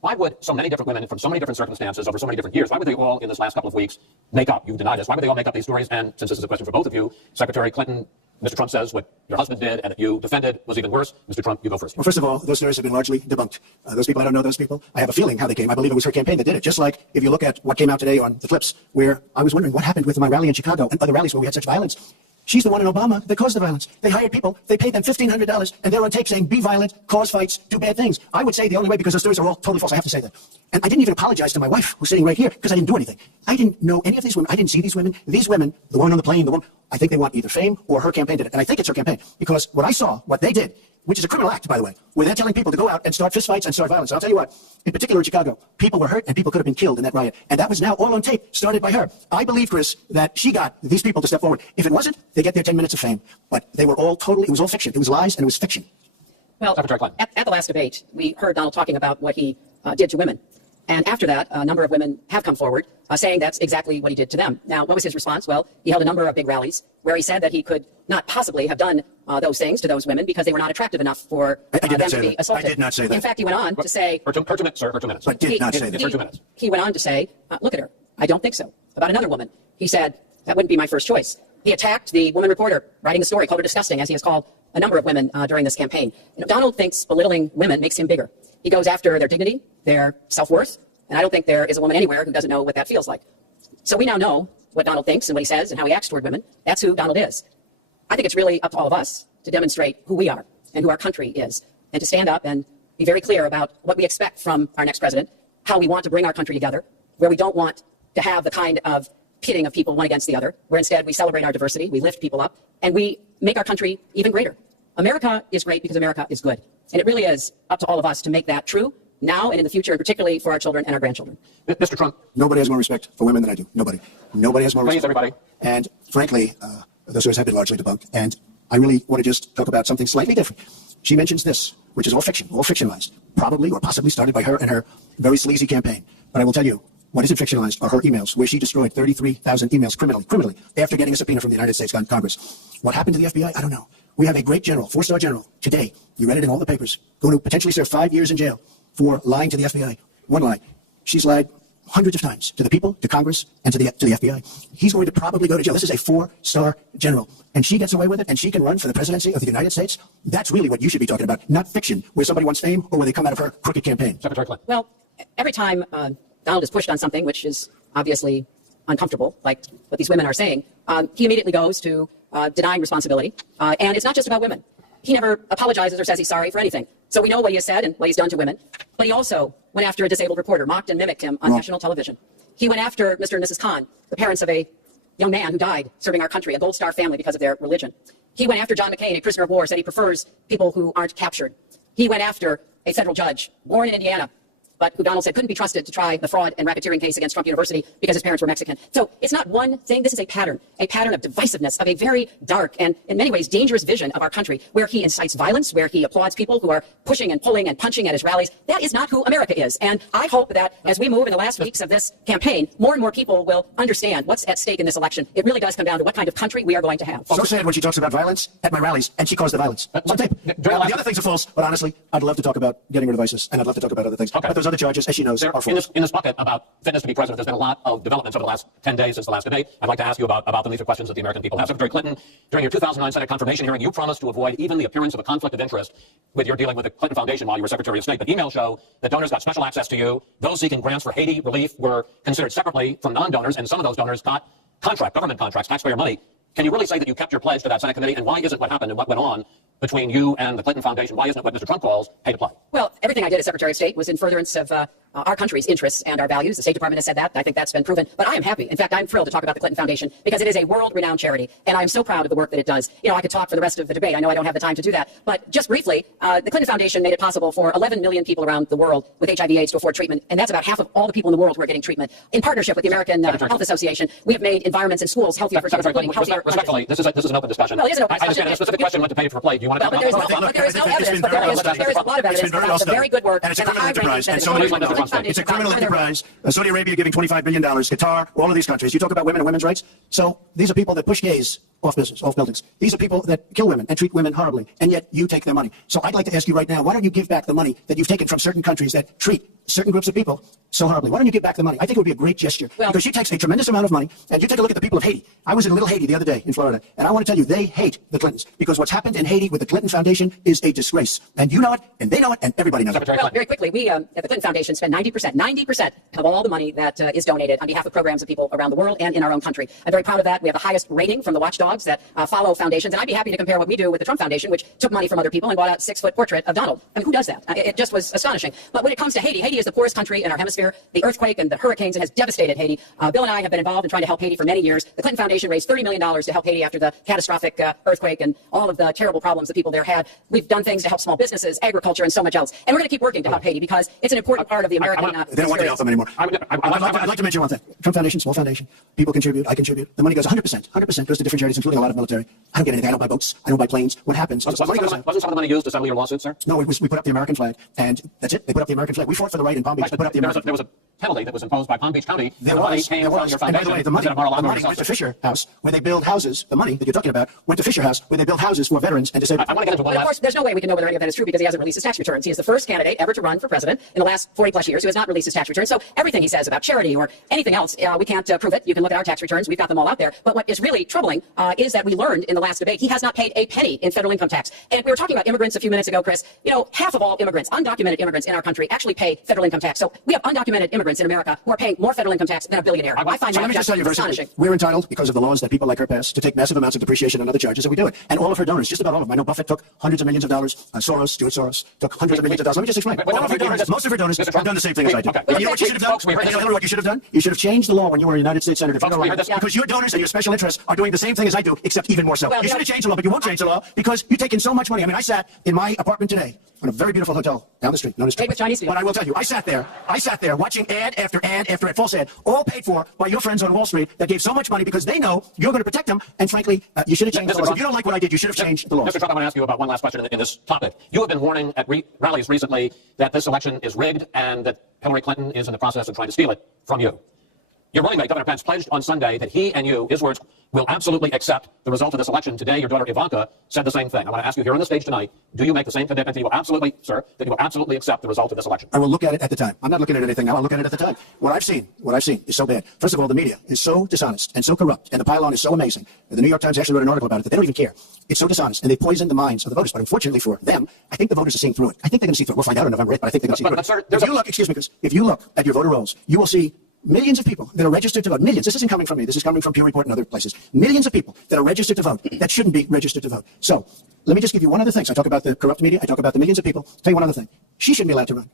Why would so many different women from so many different circumstances over so many different years, why would they all in this last couple of weeks make up, you deny this, why would they all make up these stories? And since this is a question for both of you, Secretary Clinton, Mr. Trump says what your husband did and that you defended was even worse. Mr. Trump, you go first. Well, first of all, those stories have been largely debunked. Those people, I don't know those people. I have a feeling how they came. I believe it was her campaign that did it. Just like if you look at what came out today on the flips, where I was wondering what happened with my rally in Chicago and other rallies where we had such violence. She's the one in Obama that caused the violence. They hired people, they paid them $1,500, and they're on tape saying, be violent, cause fights, do bad things. I would say the only way, because those stories are all totally false, I have to say that. And I didn't even apologize to my wife, who's sitting right here, because I didn't do anything. I didn't know any of these women. I didn't see these women. These women, the one on the plane, the one, I think they want either fame or her campaign did it. And I think it's her campaign, because what I saw, what they did, which is a criminal act, by the way, where they're telling people to go out and start fistfights and start violence. And I'll tell you what, in particular in Chicago, people were hurt and people could have been killed in that riot. And that was now all on tape, started by her. I believe, Chris, that she got these people to step forward. If it wasn't, they get their 10 minutes of fame. But they were all totally, it was all fiction. It was lies and it was fiction. Well, at the last debate, we heard Donald talking about what he did to women. And after that, a number of women have come forward saying that's exactly what he did to them. Now, what was his response? Well, he held a number of big rallies where he said that he could not possibly have done those things to those women because they were not attractive enough for them to be assaulted. I did not say that. In fact, he went on to say... Her 2 minutes, sir, her 2 minutes. I did not say that. Her 2 minutes. He went on to say, look at her, I don't think so. About another woman, he said, that wouldn't be my first choice. He attacked the woman reporter writing the story, called her disgusting, as he has called a number of women during this campaign. You know, Donald thinks belittling women makes him bigger. He goes after their dignity, their self-worth, and I don't think there is a woman anywhere who doesn't know what that feels like. So we now know what Donald thinks and what he says and how he acts toward women. That's who Donald is. I think it's really up to all of us to demonstrate who we are and who our country is, and to stand up and be very clear about what we expect from our next president, how we want to bring our country together, where we don't want to have the kind of pitting of people one against the other, where instead we celebrate our diversity, we lift people up, and we make our country even greater. America is great because America is good. And it really is up to all of us to make that true now and in the future, and particularly for our children and our grandchildren. Mr. Trump. Nobody has more respect for women than I do. Nobody. Nobody has more respect. Please, everybody. And frankly, those stories have been largely debunked. And I really want to just talk about something slightly different. She mentions this, which is all fiction, all fictionalized, probably or possibly started by her and her very sleazy campaign. But I will tell you, what isn't fictionalized are her emails, where she destroyed 33,000 emails criminally, after getting a subpoena from the United States Congress. What happened to the FBI? I don't know. We have a great general, 4-star general, today, you read it in all the papers, going to potentially serve 5 years in jail for lying to the FBI. One lie. She's lied hundreds of times to the people, to Congress, and to the FBI. He's going to probably go to jail. This is a 4-star general. And she gets away with it, and she can run for the presidency of the United States. That's really what you should be talking about, not fiction, where somebody wants fame or where they come out of her crooked campaign. Secretary Clinton. Well, every time Donald is pushed on something which is obviously uncomfortable, like what these women are saying, he immediately goes to denying responsibility. And it's not just about women. He never apologizes or says he's sorry for anything. So we know what he has said and what he's done to women. But he also went after a disabled reporter, mocked and mimicked him on national television. He went after Mr. and Mrs. Khan, the parents of a young man who died serving our country, a Gold Star family because of their religion. He went after John McCain, a prisoner of war, said he prefers people who aren't captured. He went after a federal judge, born in Indiana, but who Donald said couldn't be trusted to try the fraud and racketeering case against Trump University because his parents were Mexican. So it's not one thing. This is a pattern of divisiveness, of a very dark and in many ways dangerous vision of our country, where he incites violence, where he applauds people who are pushing and pulling and punching at his rallies. That is not who America is. And I hope that as we move in the last weeks of this campaign, more and more people will understand what's at stake in this election. It really does come down to what kind of country we are going to have. So sad when she talks about violence at my rallies, and she caused the violence. On tape. The other things are false, but honestly, I'd love to talk about getting rid of ISIS, and I'd love to talk about other things. Okay. But those other charges, as she knows, are false. In this bucket about fitness to be president, there's been a lot of developments over the last 10 days since the last debate. I'd like to ask you about them. These are questions that the American people have. Secretary Clinton, during your 2009 Senate confirmation hearing, you promised to avoid even the appearance of a conflict of interest with your dealing with the Clinton Foundation while you were Secretary of State. But emails show that donors got special access to you. Those seeking grants for Haiti relief were considered separately from non-donors, and some of those donors got government contracts, taxpayer money. Can you really say that you kept your pledge to that Senate committee? And why isn't what happened and what went on between you and the Clinton Foundation, why isn't it what Mr. Trump calls pay to play? Well, everything I did as Secretary of State was in furtherance of our country's interests and our values. The State Department has said that. I think that's been proven. But I am happy. In fact, I'm thrilled to talk about the Clinton Foundation because it is a world-renowned charity, and I'm so proud of the work that it does. You know, I could talk for the rest of the debate. I know I don't have the time to do that. But just briefly, the Clinton Foundation made it possible for 11 million people around the world with HIV/AIDS to afford treatment, and that's about half of all the people in the world who are getting treatment. In partnership with the American Health Association, we have made environments in schools healthier for children, including healthier. Respectfully, this is an open discussion. Well, it is an open I discussion. understand a specific question went to pay for play. Do you want to talk about there is no evidence, but there is a lot of evidence about the very good work and it's a and the criminal high enterprise. ratings that And the so many, Clinton Foundation it's a criminal got for their enterprise. Saudi Arabia giving $25 billion, Qatar, all of these countries. You talk about women and women's rights. So these are people that push gays off business, off buildings. These are people that kill women and treat women horribly, and yet you take their money. So I'd like to ask you right now, why don't you give back the money that you've taken from certain countries that treat certain groups of people so horribly? Why don't you give back the money? I think it would be a great gesture because she takes a tremendous amount of money, and you take a look at the people of Haiti. I was in little Haiti the other day in Florida, and I want to tell you, they hate the Clintons because what's happened in Haiti with the Clinton Foundation is a disgrace. And you know it, and they know it, and everybody knows it. Well, very quickly, we at the Clinton Foundation spend 90% of all the money that is donated on behalf of programs of people around the world and in our own country. I'm very proud of that. We have the highest rating from the watchdogs that follow foundations, and I'd be happy to compare what we do with the Trump Foundation, which took money from other people and bought a 6-foot portrait of Donald. I mean, who does that? It just was astonishing. But when it comes to Haiti, Haiti is the poorest country in our hemisphere. The earthquake and the hurricanes has devastated Haiti. Bill and I have been involved in trying to help Haiti for many years. The Clinton Foundation raised $30 million to help Haiti after the catastrophic earthquake and all of the terrible problems that people there had. We've done things to help small businesses, agriculture, and so much else. And we're going to keep working to help Haiti because it's an important part of the American They don't want to help them anymore. I'd like to mention one thing. Trump Foundation, small foundation. People contribute. I contribute. The money goes 100%. 100% goes to different charities, including a lot of military. I don't get anything. I don't buy boats. I don't buy planes. What happens? Wasn't some of the money used to settle your lawsuit, sir? No, we put up the American flag, and that's it. They put up the American flag. We fought for the right in Palm Beach to put up the American flag. There was a penalty that was imposed by Palm Beach County. There the money was. came There from was. your And by foundation. the way, the money went to Fisher House, where they build houses. The money that you're talking about went to Fisher House, where they build houses for veterans and disabled. I want to get into one But of course, there's no way we can know whether any of that is true because he hasn't released his tax returns. He is the first candidate ever to run for president in the last 40-plus years who has not released his tax returns. So everything he says about charity or anything else, we can't prove it. You can look at our tax returns. We've got them all out there. But what is really troubling is that we learned in the last debate he has not paid a penny in federal income tax. And we were talking about immigrants a few minutes ago, Chris. You know, half of all immigrants, undocumented immigrants in our country, actually pay federal income tax. So we have undocumented immigrants in America who are paying more federal income tax than a billionaire. I find that just astonishing. We're entitled, because of the laws that people like her pass, to take massive amounts of depreciation and other charges, and we do it. And all of her donors, just about all of them. I know Buffett took hundreds of millions of dollars. Stuart Soros took hundreds of millions of dollars. Let me just explain. All of her donors, most of her donors have done the same thing as I do. And you know what you should have done? You know what you should have done? You should have changed the law when you were a United States Senator. Because your donors and your special interests are doing the same thing as I do, except even more so. You should have changed the law, but you won't change the law because you've taken so much money. I mean, I sat in my apartment today on a very beautiful hotel down the street, known as with Chinese people. But I will tell you, I sat there watching ad after ad after ad, false ad, all paid for by your friends on Wall Street that gave so much money because they know you're going to protect them. And frankly, you should have changed the law. If you don't like what I did, you should have changed the law. Mr. Trump, I want to ask you about one last question in this topic. You have been warning at rallies recently that this election is rigged and that Hillary Clinton is in the process of trying to steal it from you. Your running mate, Governor Pence, pledged on Sunday that he and you, his words, will absolutely accept the result of this election. Today, your daughter Ivanka said the same thing. I want to ask you here on the stage tonight, do you make the same commitment that you will absolutely, sir, that you will absolutely accept the result of this election? I will look at it at the time. I'm not looking at anything now. I'll look at it at the time. What I've seen is so bad. First of all, the media is so dishonest and so corrupt, and the pylon is so amazing. The New York Times actually wrote an article about it that they don't even care. It's so dishonest, and they poisoned the minds of the voters. But unfortunately for them, I think the voters are seeing through it. I think they're going to see through it. We'll find out on November 8th, but I think they're going to see through it. Sir, If you look at your voter rolls, you will see millions of people that are registered to vote. Millions. This isn't coming from me. This is coming from Pew Report and other places. Millions of people that are registered to vote that shouldn't be registered to vote. So let me just give you one other thing. So I talk about the corrupt media. I talk about the millions of people. Tell you one other thing. She shouldn't be allowed to run.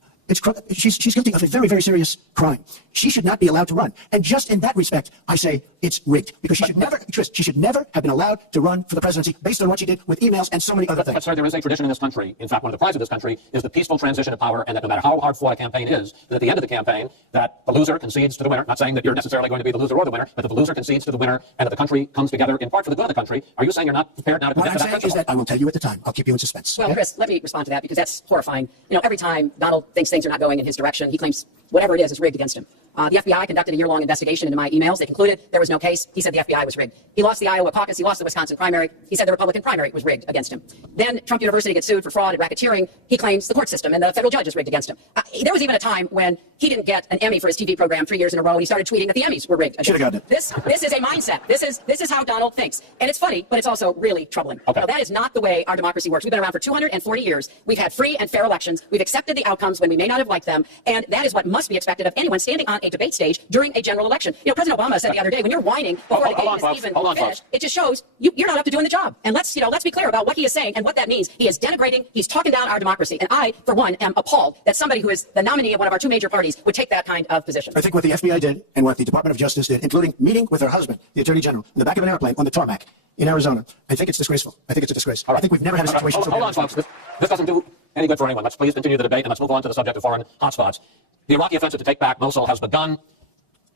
She's guilty of a very, very serious crime. She should not be allowed to run. And just in that respect, I say it's rigged. Because she should never have been allowed to run for the presidency based on what she did with emails and so many other things. But, sir, there is a tradition in this country. In fact, one of the prides of this country is the peaceful transition of power, and that no matter how hard fought a campaign is, that at the end of the campaign, that the loser concedes to the winner. Not saying that you're necessarily going to be the loser or the winner, but that the loser concedes to the winner, and that the country comes together in part for the good of the country. Are you saying you're not prepared now to commit to that principle? What I'm saying is that I will tell you at the time. I'll keep you in suspense. Well, Chris, let me respond to that because that's horrifying. You know, every time Donald thinks things are not going in his direction, he claims whatever it is rigged against him. The FBI conducted a year-long investigation into my emails. They concluded there was no case. He said the FBI was rigged. He lost the Iowa caucus. He lost the Wisconsin primary. He said the Republican primary was rigged against him. Then Trump University gets sued for fraud and racketeering. He claims the court system and the federal judge is rigged against him. There was even a time when he didn't get an Emmy for his TV program 3 years in a row. He started tweeting that the Emmys were rigged against him. This is a mindset. This is how Donald thinks. And it's funny, but it's also really troubling. Okay. Now, that is not the way our democracy works. We've been around for 240 years. We've had free and fair elections. We've accepted the outcomes when we may not have liked them. And that is what must must be expected of anyone standing on a debate stage during a general election. You know, President Obama said the other day, when you're whining before the game is even finished, it just shows you're not up to doing the job. And let's be clear about what he is saying and what that means. He is denigrating, he's talking down our democracy. And I, for one, am appalled that somebody who is the nominee of one of our two major parties would take that kind of position. I think what the FBI did and what the Department of Justice did, including meeting with her husband, the Attorney General, in the back of an airplane on the tarmac in Arizona, I think it's disgraceful. I think it's a disgrace. I think we've never had a situation. Hold on, folks. This doesn't do any good for anyone. Let's please continue the debate, and let's move on to the subject of foreign hotspots. The Iraqi offensive to take back Mosul has begun.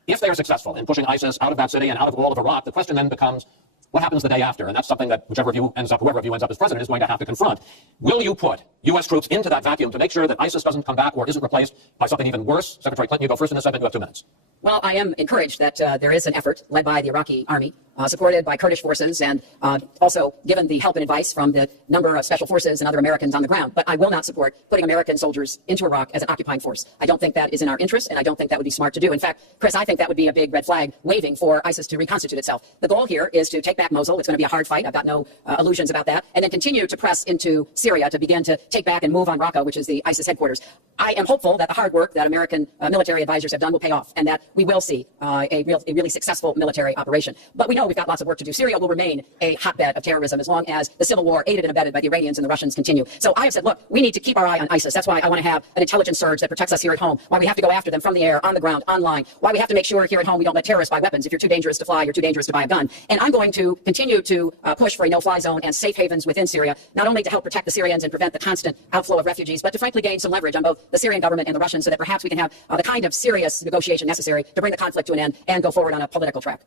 If they are successful in pushing ISIS out of that city and out of all of Iraq, the question then becomes, what happens the day after? And that's something that whoever of you ends up as president is going to have to confront. Will you put U.S. troops into that vacuum to make sure that ISIS doesn't come back or isn't replaced by something even worse? Secretary Clinton, you go first in this segment. You have 2 minutes. Well, I am encouraged that there is an effort led by the Iraqi army, supported by Kurdish forces, and also given the help and advice from the number of special forces and other Americans on the ground. But I will not support putting American soldiers into Iraq as an occupying force. I don't think that is in our interest, and I don't think that would be smart to do. In fact, Chris, I think that would be a big red flag waving for ISIS to reconstitute itself. The goal here is to take back Mosul. It's going to be a hard fight. I've got no illusions about that. And then continue to press into Syria to begin to take back and move on Raqqa, which is the ISIS headquarters. I am hopeful that the hard work that American military advisors have done will pay off, and that we will see a really successful military operation. But we know we've got lots of work to do. Syria will remain a hotbed of terrorism as long as the civil war aided and abetted by the Iranians and the Russians continue. So I have said, look, we need to keep our eye on ISIS. That's why I want to have an intelligence surge that protects us here at home, why we have to go after them from the air, on the ground, online, why we have to make sure here at home we don't let terrorists buy weapons. If you're too dangerous to fly, you're too dangerous to buy a gun. And I'm going to continue to push for a no-fly zone and safe havens within Syria, not only to help protect the Syrians and prevent the constant outflow of refugees, but to frankly gain some leverage on both the Syrian government and the Russians so that perhaps we can have the kind of serious negotiation necessary to bring the conflict to an end and go forward on a political track.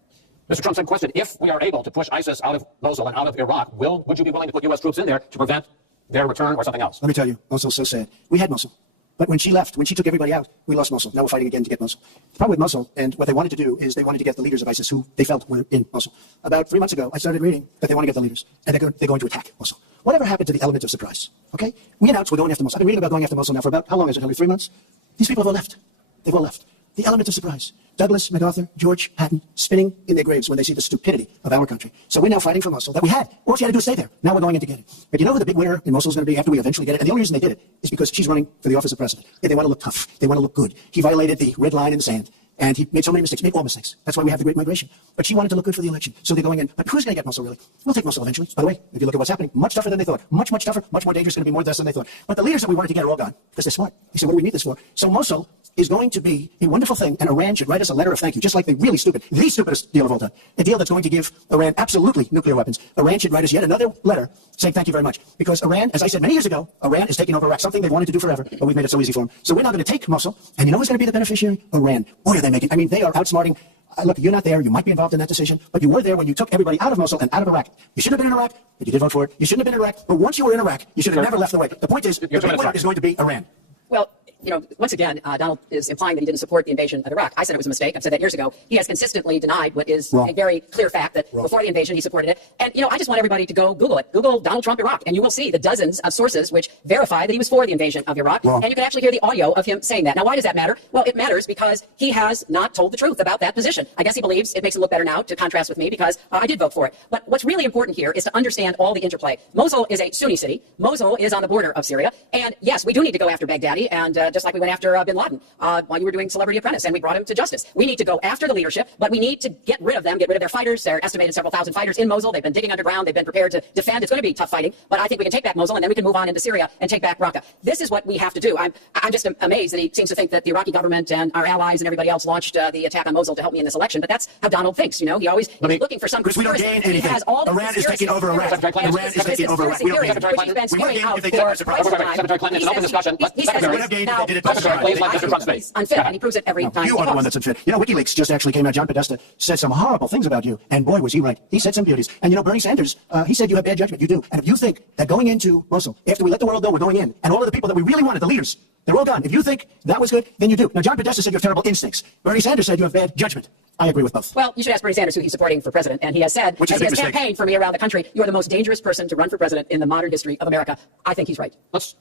Mr. Trump, same question. If we are able to push ISIS out of Mosul and out of Iraq, would you be willing to put U.S. troops in there to prevent their return or something else? Let me tell you, Mosul's so sad. We had Mosul. But when she left, when she took everybody out, we lost Mosul. Now we're fighting again to get Mosul. The problem with Mosul, and what they wanted to do, is they wanted to get the leaders of ISIS who they felt were in Mosul. About 3 months ago, I started reading that they want to get the leaders, and they're going to attack Mosul. Whatever happened to the element of surprise? Okay? We announced we're going after Mosul. I've been reading about going after Mosul now for about, how long is it, Hillary? 3 months? These people have all left. They've all left. The element of surprise. Douglas, MacArthur, George Patton, spinning in their graves when they see the stupidity of our country. So we're now fighting for Mosul that we had. All she had to do is stay there. Now we're going in to get it. But you know who the big winner in Mosul is going to be after we eventually get it? And the only reason they did it is because she's running for the office of president. They want to look tough. They want to look good. He violated the red line in the sand. And he made so many mistakes, made all mistakes. That's why we have the Great Migration. But she wanted to look good for the election. So they're going in. But who's going to get Mosul, really? We'll take Mosul eventually. By the way, if you look at what's happening, much tougher than they thought. Much tougher, much more dangerous, going to be more deaths than they thought. But the leaders that we wanted to get are all gone because they're smart. They said, what do we need this for? So Mosul is going to be a wonderful thing, and Iran should write us a letter of thank you, just like the stupidest deal of all time. A deal that's going to give Iran absolutely nuclear weapons. Iran should write us yet another letter saying thank you very much. Because Iran, as I said many years ago, Iran is taking over Iraq, something they've wanted to do forever, but we've made it so easy for them. So we're now going to take Mosul, and you know who's going to be the beneficiary? Iran. Boy, are they making, I mean, they are outsmarting. Look, you're not there. You might be involved in that decision, but you were there when you took everybody out of Mosul and out of Iraq. You shouldn't have been in Iraq, but you did vote for it. You shouldn't have been in Iraq, but once you were in Iraq, you should have never left the way. The point is, the big winner is going to be Iran. Well, you know, once again, Donald is implying that he didn't support the invasion of Iraq. I said it was a mistake. I've said that years ago. He has consistently denied what is a very clear fact, that before the invasion, he supported it. And, you know, I just want everybody to go Google it. Google Donald Trump Iraq, and you will see the dozens of sources which verify that he was for the invasion of Iraq. And you can actually hear the audio of him saying that. Now, why does that matter? Well, it matters because he has not told the truth about that position. I guess he believes it makes him look better now to contrast with me because I did vote for it. But what's really important here is to understand all the interplay. Mosul is a Sunni city. Mosul is on the border of Syria. And, yes, we do need to go after Baghdadi, and just like we went after bin Laden while you were doing Celebrity Apprentice, and we brought him to justice. We need to go after the leadership, but we need to get rid of them, get rid of their fighters. They're estimated several thousand fighters in Mosul. They've been digging underground. They've been prepared to defend. It's going to be tough fighting, but I think we can take back Mosul, and then we can move on into Syria and take back Raqqa. This is what we have to do. I'm just amazed that he seems to think that the Iraqi government and our allies and everybody else launched the attack on Mosul to help me in this election, but that's how Donald thinks. You know, he always is looking for some because we don't gain anything. He has all Iran is taking over Iraq. Iran is taking over Iraq. We don't gain anything. We won't gain if they take surprise. Secretary Clinton, it's an open discussion. Secretary, they did it. Please let Mr. Trump speak. Unfit, and he proves it every time. You are the one that's unfit. You know, WikiLeaks just actually came out. John Podesta said some horrible things about you, and boy, was he right. He said some beauties. And you know, Bernie Sanders, he said you have bad judgment. You do. And if you think that going into Mosul, after we let the world know we're going in, and all of the people that we really wanted, the leaders, they're all gone. If you think that was good, then you do. Now, John Podesta said you have terrible instincts. Bernie Sanders said you have bad judgment. I agree with both. Well, you should ask Bernie Sanders who he's supporting for president, and he has said, as he has campaigned for me around the country, you are the most dangerous person to run for president in the modern history of America. I think he's right. Let's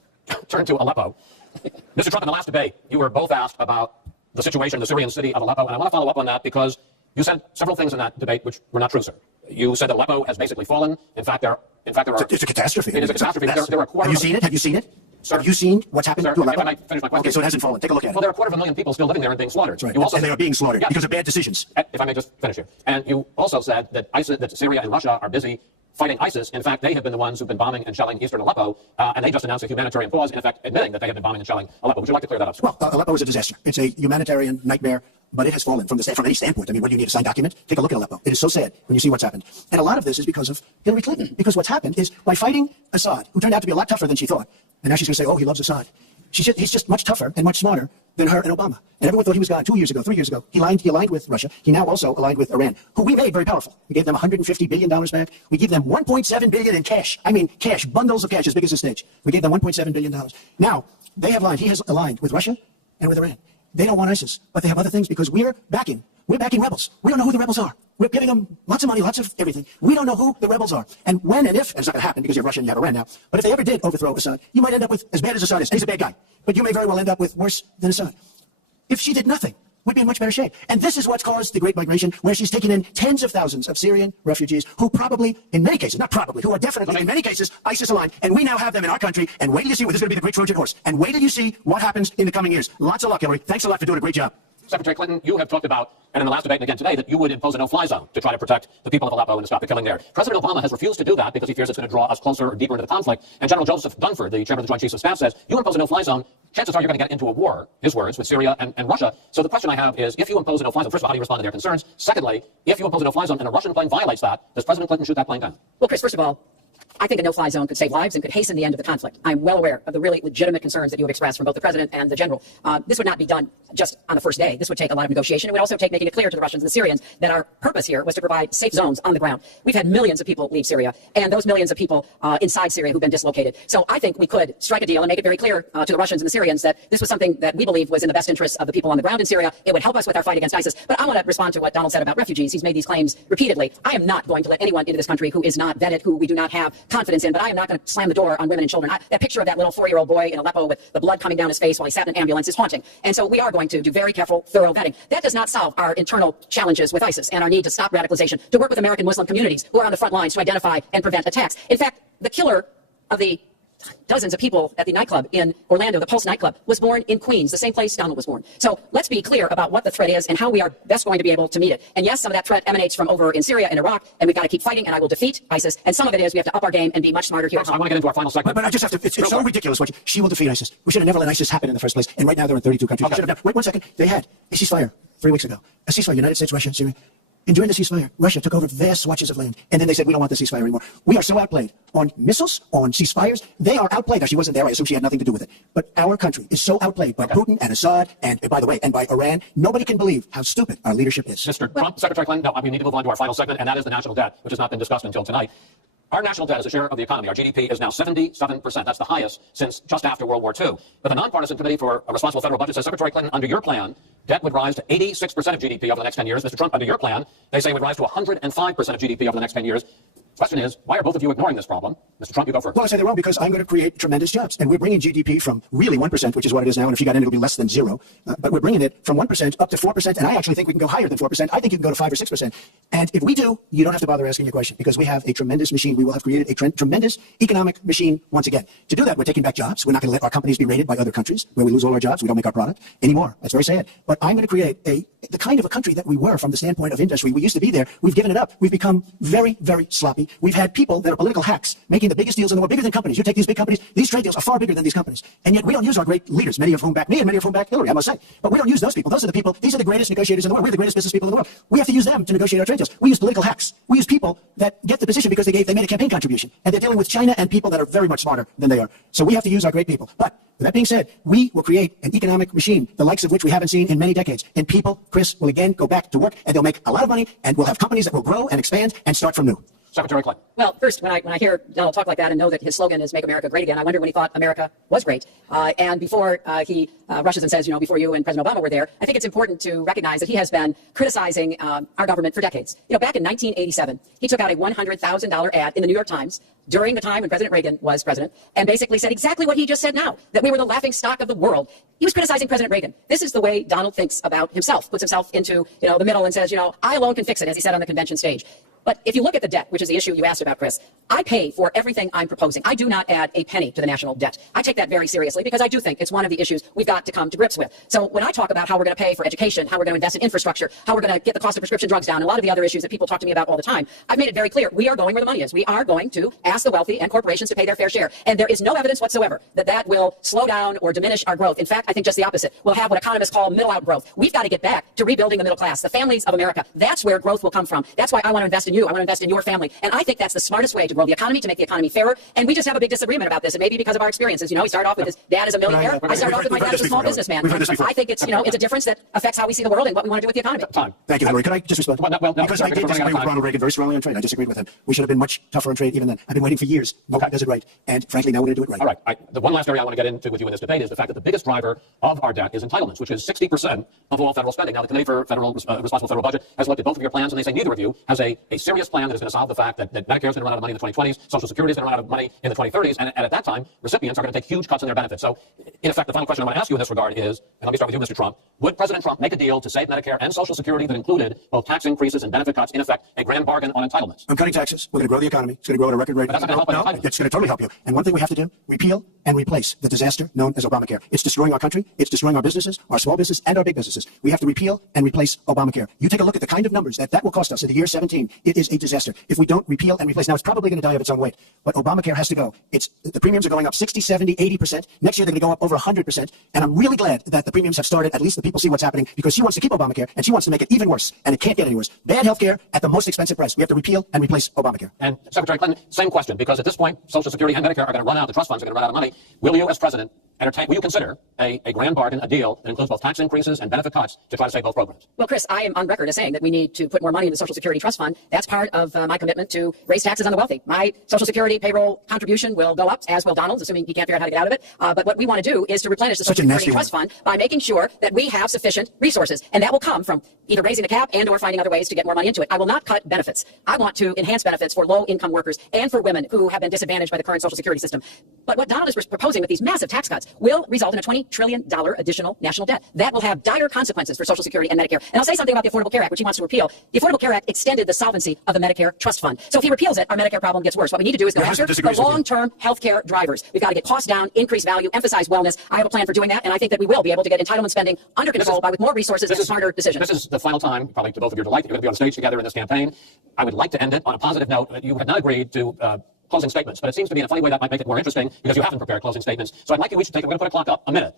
turn to Aleppo. Mr. Trump, in the last debate, you were both asked about the situation in the Syrian city of Aleppo, and I want to follow up on that because you said several things in that debate which were not true, sir. You said that Aleppo has basically fallen. In fact, there are... It's a catastrophe. It is a catastrophe. There are Have you seen it? Have you seen it? Sir, have you seen what's happened sir, to Aleppo? if I might finish my question. Okay, so it hasn't fallen. Take a look at it. Well, there are 250,000 people still living there and being slaughtered. That's right. You also And they are being slaughtered Yeah. because of bad decisions. If I may just finish here. And you also said that that Syria and Russia are busy fighting ISIS. In fact, they have been the ones who've been bombing and shelling eastern Aleppo, and they just announced a humanitarian pause, in effect admitting that they have been bombing and shelling Aleppo. Would you like to clear that up, sir? Well, Aleppo is a disaster. It's a humanitarian nightmare, but it has fallen from any standpoint. I mean, when you need a signed document, take a look at Aleppo. It is so sad when you see what's happened. And a lot of this is because of Hillary Clinton. Because what's happened is by fighting Assad, who turned out to be a lot tougher than she thought, and now she's going to say, oh, he loves Assad. He's just much tougher and much smarter than her and Obama. And everyone thought he was gone 2 years ago, 3 years ago. He aligned with Russia. He now also aligned with Iran, who we made very powerful. We gave them $150 billion back. We gave them $1.7 billion in cash. I mean, cash, bundles of cash as big as the stage. We gave them $1.7 billion. Now, they have aligned. He has aligned with Russia and with Iran. They don't want ISIS, but they have other things because we're backing rebels. We don't know who the rebels are. We're giving them lots of money, lots of everything. We don't know who the rebels are. And when and if, and it's not going to happen because you have Russia and you have Iran now, but if they ever did overthrow Assad, you might end up with as bad as Assad is. And he's a bad guy. But you may very well end up with worse than Assad. If she did nothing, we'd be in much better shape. And this is what's caused the Great Migration, where she's taken in tens of thousands of Syrian refugees who probably, in many cases, not probably, who are definitely, in many cases, ISIS aligned. And we now have them in our country. And wait till you see what this is going to be the great Trojan horse. And wait till you see what happens in the coming years. Lots of luck, Hillary. Thanks a lot for doing a great job. Secretary Clinton, you have talked about, and in the last debate and again today, that you would impose a no-fly zone to try to protect the people of Aleppo and to stop the killing there. President Obama has refused to do that because he fears it's going to draw us closer or deeper into the conflict. And General Joseph Dunford, the chairman of the Joint Chiefs of Staff, says, you impose a no-fly zone, chances are you're going to get into a war, his words, with Syria and Russia. So the question I have is, if you impose a no-fly zone, first of all, how do you respond to their concerns? Secondly, if you impose a no-fly zone and a Russian plane violates that, does President Clinton shoot that plane down? Well, Chris, first of all, I think a no-fly zone could save lives and could hasten the end of the conflict. I'm well aware of the really legitimate concerns that you have expressed from both the president and the general. This would not be done just on the first day. This would take a lot of negotiation. It would also take making it clear to the Russians and the Syrians that our purpose here was to provide safe zones on the ground. We've had millions of people leave Syria, and those millions of people inside Syria who've been dislocated. So I think we could strike a deal and make it very clear to the Russians and the Syrians that this was something that we believe was in the best interests of the people on the ground in Syria. It would help us with our fight against ISIS. But I want to respond to what Donald said about refugees. He's made these claims repeatedly. I am not going to let anyone into this country who is not vetted, who we do not have confidence in, but I am not going to slam the door on women and children. That picture of that little 4-year-old boy in Aleppo with the blood coming down his face while he sat in an ambulance is haunting. And so we are going to do very careful, thorough vetting. That does not solve our internal challenges with ISIS and our need to stop radicalization, to work with American Muslim communities who are on the front lines to identify and prevent attacks. In fact, the killer of the dozens of people at the nightclub in Orlando, the Pulse nightclub, was born in Queens, the same place Donald was born. So let's be clear about what the threat is and how we are best going to be able to meet it. And yes, some of that threat emanates from over in Syria and Iraq, and we've got to keep fighting, and I will defeat ISIS. And some of it is we have to up our game and be much smarter here. I want to get into our final segment. But I just have to, it's so ridiculous. She will defeat ISIS. We should have never let ISIS happen in the first place. And right now they're in 32 countries. Okay. We should have done, wait 1 second. They had a ceasefire 3 weeks ago. A ceasefire, United States, Russia, Syria. And during the ceasefire, Russia took over vast swatches of land. And then they said, we don't want the ceasefire anymore. We are so outplayed on missiles, on ceasefires. They are outplayed. Now, she wasn't there. I assume she had nothing to do with it. But our country is so outplayed by Putin and Assad and, by the way, and by Iran. Nobody can believe how stupid our leadership is. Mr. Trump, Secretary Clinton, no, we need to move on to our final segment, and that is the national debt, which has not been discussed until tonight. Our national debt as a share of the economy, our GDP, is now 77%. That's the highest since just after World War II. But the Nonpartisan Committee for a Responsible Federal Budget says, Secretary Clinton, under your plan, debt would rise to 86% of GDP over the next 10 years. Mr. Trump, under your plan, they say it would rise to 105% of GDP over the next 10 years. Question is, why are both of you ignoring this problem? Mr. Trump, you go first. Well, I say they're wrong because I'm going to create tremendous jobs. And we're bringing GDP from really 1%, which is what it is now. And if you got in, it'll be less than 0. But we're bringing it from 1% up to 4%. And I actually think we can go higher than 4%. I think you can go to 5 or 6%. And if we do, you don't have to bother asking your question because we have a tremendous machine. We will have created a tremendous economic machine once again. To do that, we're taking back jobs. We're not going to let our companies be raided by other countries where we lose all our jobs. We don't make our product anymore. That's very sad. But I'm going to create the kind of a country that we were from the standpoint of industry. We used to be there. We've given it up. We've become very, very sloppy. We've had people that are political hacks making the biggest deals in the world, bigger than companies. You take these big companies, these trade deals are far bigger than these companies. And yet we don't use our great leaders, many of whom back me and many of whom back Hillary, I must say. But we don't use those people. Those are the people, these are the greatest negotiators in the world. We're the greatest business people in the world. We have to use them to negotiate our trade deals. We use political hacks. We use people that get the position because they made a campaign contribution. And they're dealing with China and people that are very much smarter than they are. So we have to use our great people. But with that being said, we will create an economic machine, the likes of which we haven't seen in many decades. And people, Chris, will again go back to work and they'll make a lot of money and we'll have companies that will grow and expand and start from new. Secretary Clinton. Well, first, when I hear Donald talk like that and know that his slogan is "Make America Great Again," I wonder when he thought America was great. And before he rushes and says, before you and President Obama were there, I think it's important to recognize that he has been criticizing our government for decades. Back in 1987, he took out a $100,000 ad in the New York Times during the time when President Reagan was president and basically said exactly what he just said now, that we were the laughing stock of the world. He was criticizing President Reagan. This is the way Donald thinks about himself, puts himself into the middle and says, I alone can fix it, as he said on the convention stage. But if you look at the debt, which is the issue you asked about, Chris, I pay for everything I'm proposing. I do not add a penny to the national debt. I take that very seriously because I do think it's one of the issues we've got to come to grips with. So when I talk about how we're going to pay for education, how we're going to invest in infrastructure, how we're going to get the cost of prescription drugs down, and a lot of the other issues that people talk to me about all the time, I've made it very clear we are going where the money is. We are going to ask the wealthy and corporations to pay their fair share. And there is no evidence whatsoever that that will slow down or diminish our growth. In fact, I think just the opposite. We'll have what economists call middle-out growth. We've got to get back to rebuilding the middle class, the families of America. That's where growth will come from. That's why I want to invest in you. I want to invest in your family. And I think that's the smartest way to grow the economy, to make the economy fairer. And we just have a big disagreement about this. And maybe because of our experiences. You know, he started off with his dad as a millionaire. I started off with my dad as a small businessman. I think it's, it's a difference that affects how we see the world and what we want to do with the economy. Time. Thank you, Hillary. Could I just respond? Because I did disagree with Ronald Reagan very strongly on trade. I disagreed with him. We should have been much tougher on trade even then. I've been waiting for years. Nobody does it right. And frankly, now we're going to do it right. All right. The one last area I want to get into with you in this debate is the fact that the biggest driver of our debt is entitlements, which is 60% of all federal spending. Now, the Committee for Responsible Federal Budget has looked at both of your plans, and they say neither of you has a serious plan that is going to solve the fact that Medicare is going to run out of money in the 2020s, Social Security is going to run out of money in the 2030s, and at that time, recipients are going to take huge cuts in their benefits. So, in effect, the final question I want to ask you in this regard is, and let me start with you, Mr. Trump, would President Trump make a deal to save Medicare and Social Security that included both tax increases and benefit cuts, in effect, a grand bargain on entitlements? I'm cutting taxes. We're going to grow the economy. It's going to grow at a record rate. But that's not going to help No, it's going to totally help you. And one thing we have to do, repeal and replace the disaster known as Obamacare. It's destroying our country. It's destroying our businesses, our small business, and our big businesses. We have to repeal and replace Obamacare. You take a look at the kind of numbers that will cost us in the year 17. It is a disaster. If we don't repeal and replace, now it's probably going to die of its own weight, but Obamacare has to go. The premiums are going up 60, 70, 80%. Next year, they're going to go up over 100%. And I'm really glad that the premiums have started. At least the people see what's happening, because she wants to keep Obamacare and she wants to make it even worse. And it can't get any worse. Bad health care at the most expensive price. We have to repeal and replace Obamacare. And Secretary Clinton, same question, because at this point, Social Security and Medicare are going to run out. The trust funds are going to run out of money. Will you, as president, will you consider a grand bargain, a deal that includes both tax increases and benefit cuts to try to save both programs? Well, Chris, I am on record as saying that we need to put more money in the Social Security Trust Fund. That's part of my commitment to raise taxes on the wealthy. My Social Security payroll contribution will go up, as will Donald's, assuming he can't figure out how to get out of it. But what we want to do is to replenish the Social Security Trust Fund by making sure that we have sufficient resources. And that will come from either raising the cap and or finding other ways to get more money into it. I will not cut benefits. I want to enhance benefits for low-income workers and for women who have been disadvantaged by the current Social Security system. But what Donald is proposing with these massive tax cuts will result in a $20 trillion additional national debt. That will have dire consequences for Social Security and Medicare. And I'll say something about the Affordable Care Act, which he wants to repeal. The Affordable Care Act extended the solvency of the Medicare Trust Fund. So if he repeals it, our Medicare problem gets worse. What we need to do is go after the long-term health care drivers. We've got to get costs down, increase value, emphasize wellness. I have a plan for doing that, and I think that we will be able to get entitlement spending under control with more resources and smarter decisions. This is the final time, probably to both of your delight, that you're going to be on stage together in this campaign. I would like to end it on a positive note. You had not agreed to closing statements, but it seems to me in a funny way that might make it more interesting because you haven't prepared closing statements. So I'd like you each to take, we're going to put a clock up, a minute,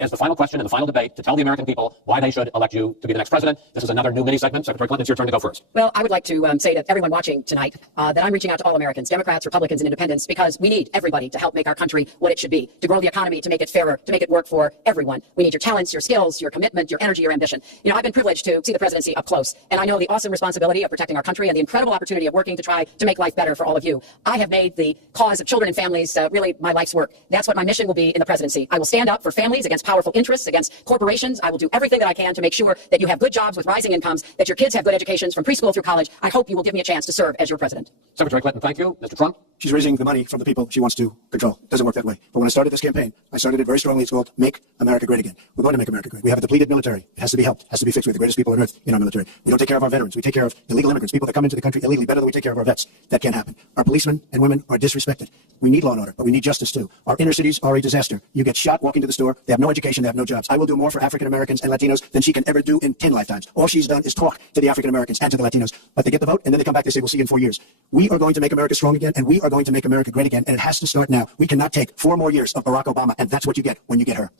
as the final question in the final debate to tell the American people why they should elect you to be the next president. This is another new mini segment. Secretary Clinton, it's your turn to go first. Well, I would like to say to everyone watching tonight that I'm reaching out to all Americans, Democrats, Republicans, and independents, because we need everybody to help make our country what it should be, to grow the economy, to make it fairer, to make it work for everyone. We need your talents, your skills, your commitment, your energy, your ambition. You know, I've been privileged to see the presidency up close, and I know the awesome responsibility of protecting our country and the incredible opportunity of working to try to make life better for all of you. I have made the cause of children and families really my life's work. That's what my mission will be in the presidency. I will stand up for families against powerful interests, against corporations. I will do everything that I can to make sure that you have good jobs with rising incomes, that your kids have good educations from preschool through college. I hope you will give me a chance to serve as your president. Secretary Clinton, thank you. Mr. Trump? She's raising the money from the people she wants to control. It doesn't work that way. But when I started this campaign, I started it very strongly. It's called Make America Great Again. We're going to make America great. We have a depleted military. It has to be helped. It has to be fixed. We're the greatest people on earth in our military. We don't take care of our veterans. We take care of illegal immigrants, people that come into the country illegally, better than we take care of our vets. That can't happen. Our policemen and women are disrespected. We need law and order, but we need justice too. Our inner cities are a disaster. You get shot walking to the store. They have no education. They have no jobs. I will do more for African Americans and Latinos than she can ever do in 10 lifetimes. All she's done is talk to the African Americans and to the Latinos. But they get the vote, and then they come back. They say, we'll see you in 4 years. We are going to make America strong again, and we are going to make America great again, and it has to start now. We cannot take 4 more years of Barack Obama, and that's what you get when you get her.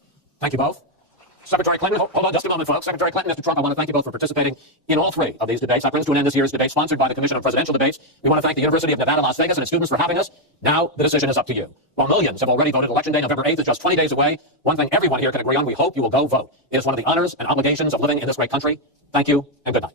Thank you both. Secretary Clinton, hold on just a moment, folks. Secretary Clinton, Mr. Trump, I want to thank you both for participating in all 3 of these debates. That brings to an end this year's debate sponsored by the Commission on Presidential Debates. We want to thank the University of Nevada, Las Vegas, and its students for having us. Now the decision is up to you. While millions have already voted, Election Day, November 8th, is just 20 days away. One thing everyone here can agree on, we hope you will go vote. It is one of the honors and obligations of living in this great country. Thank you, and good night.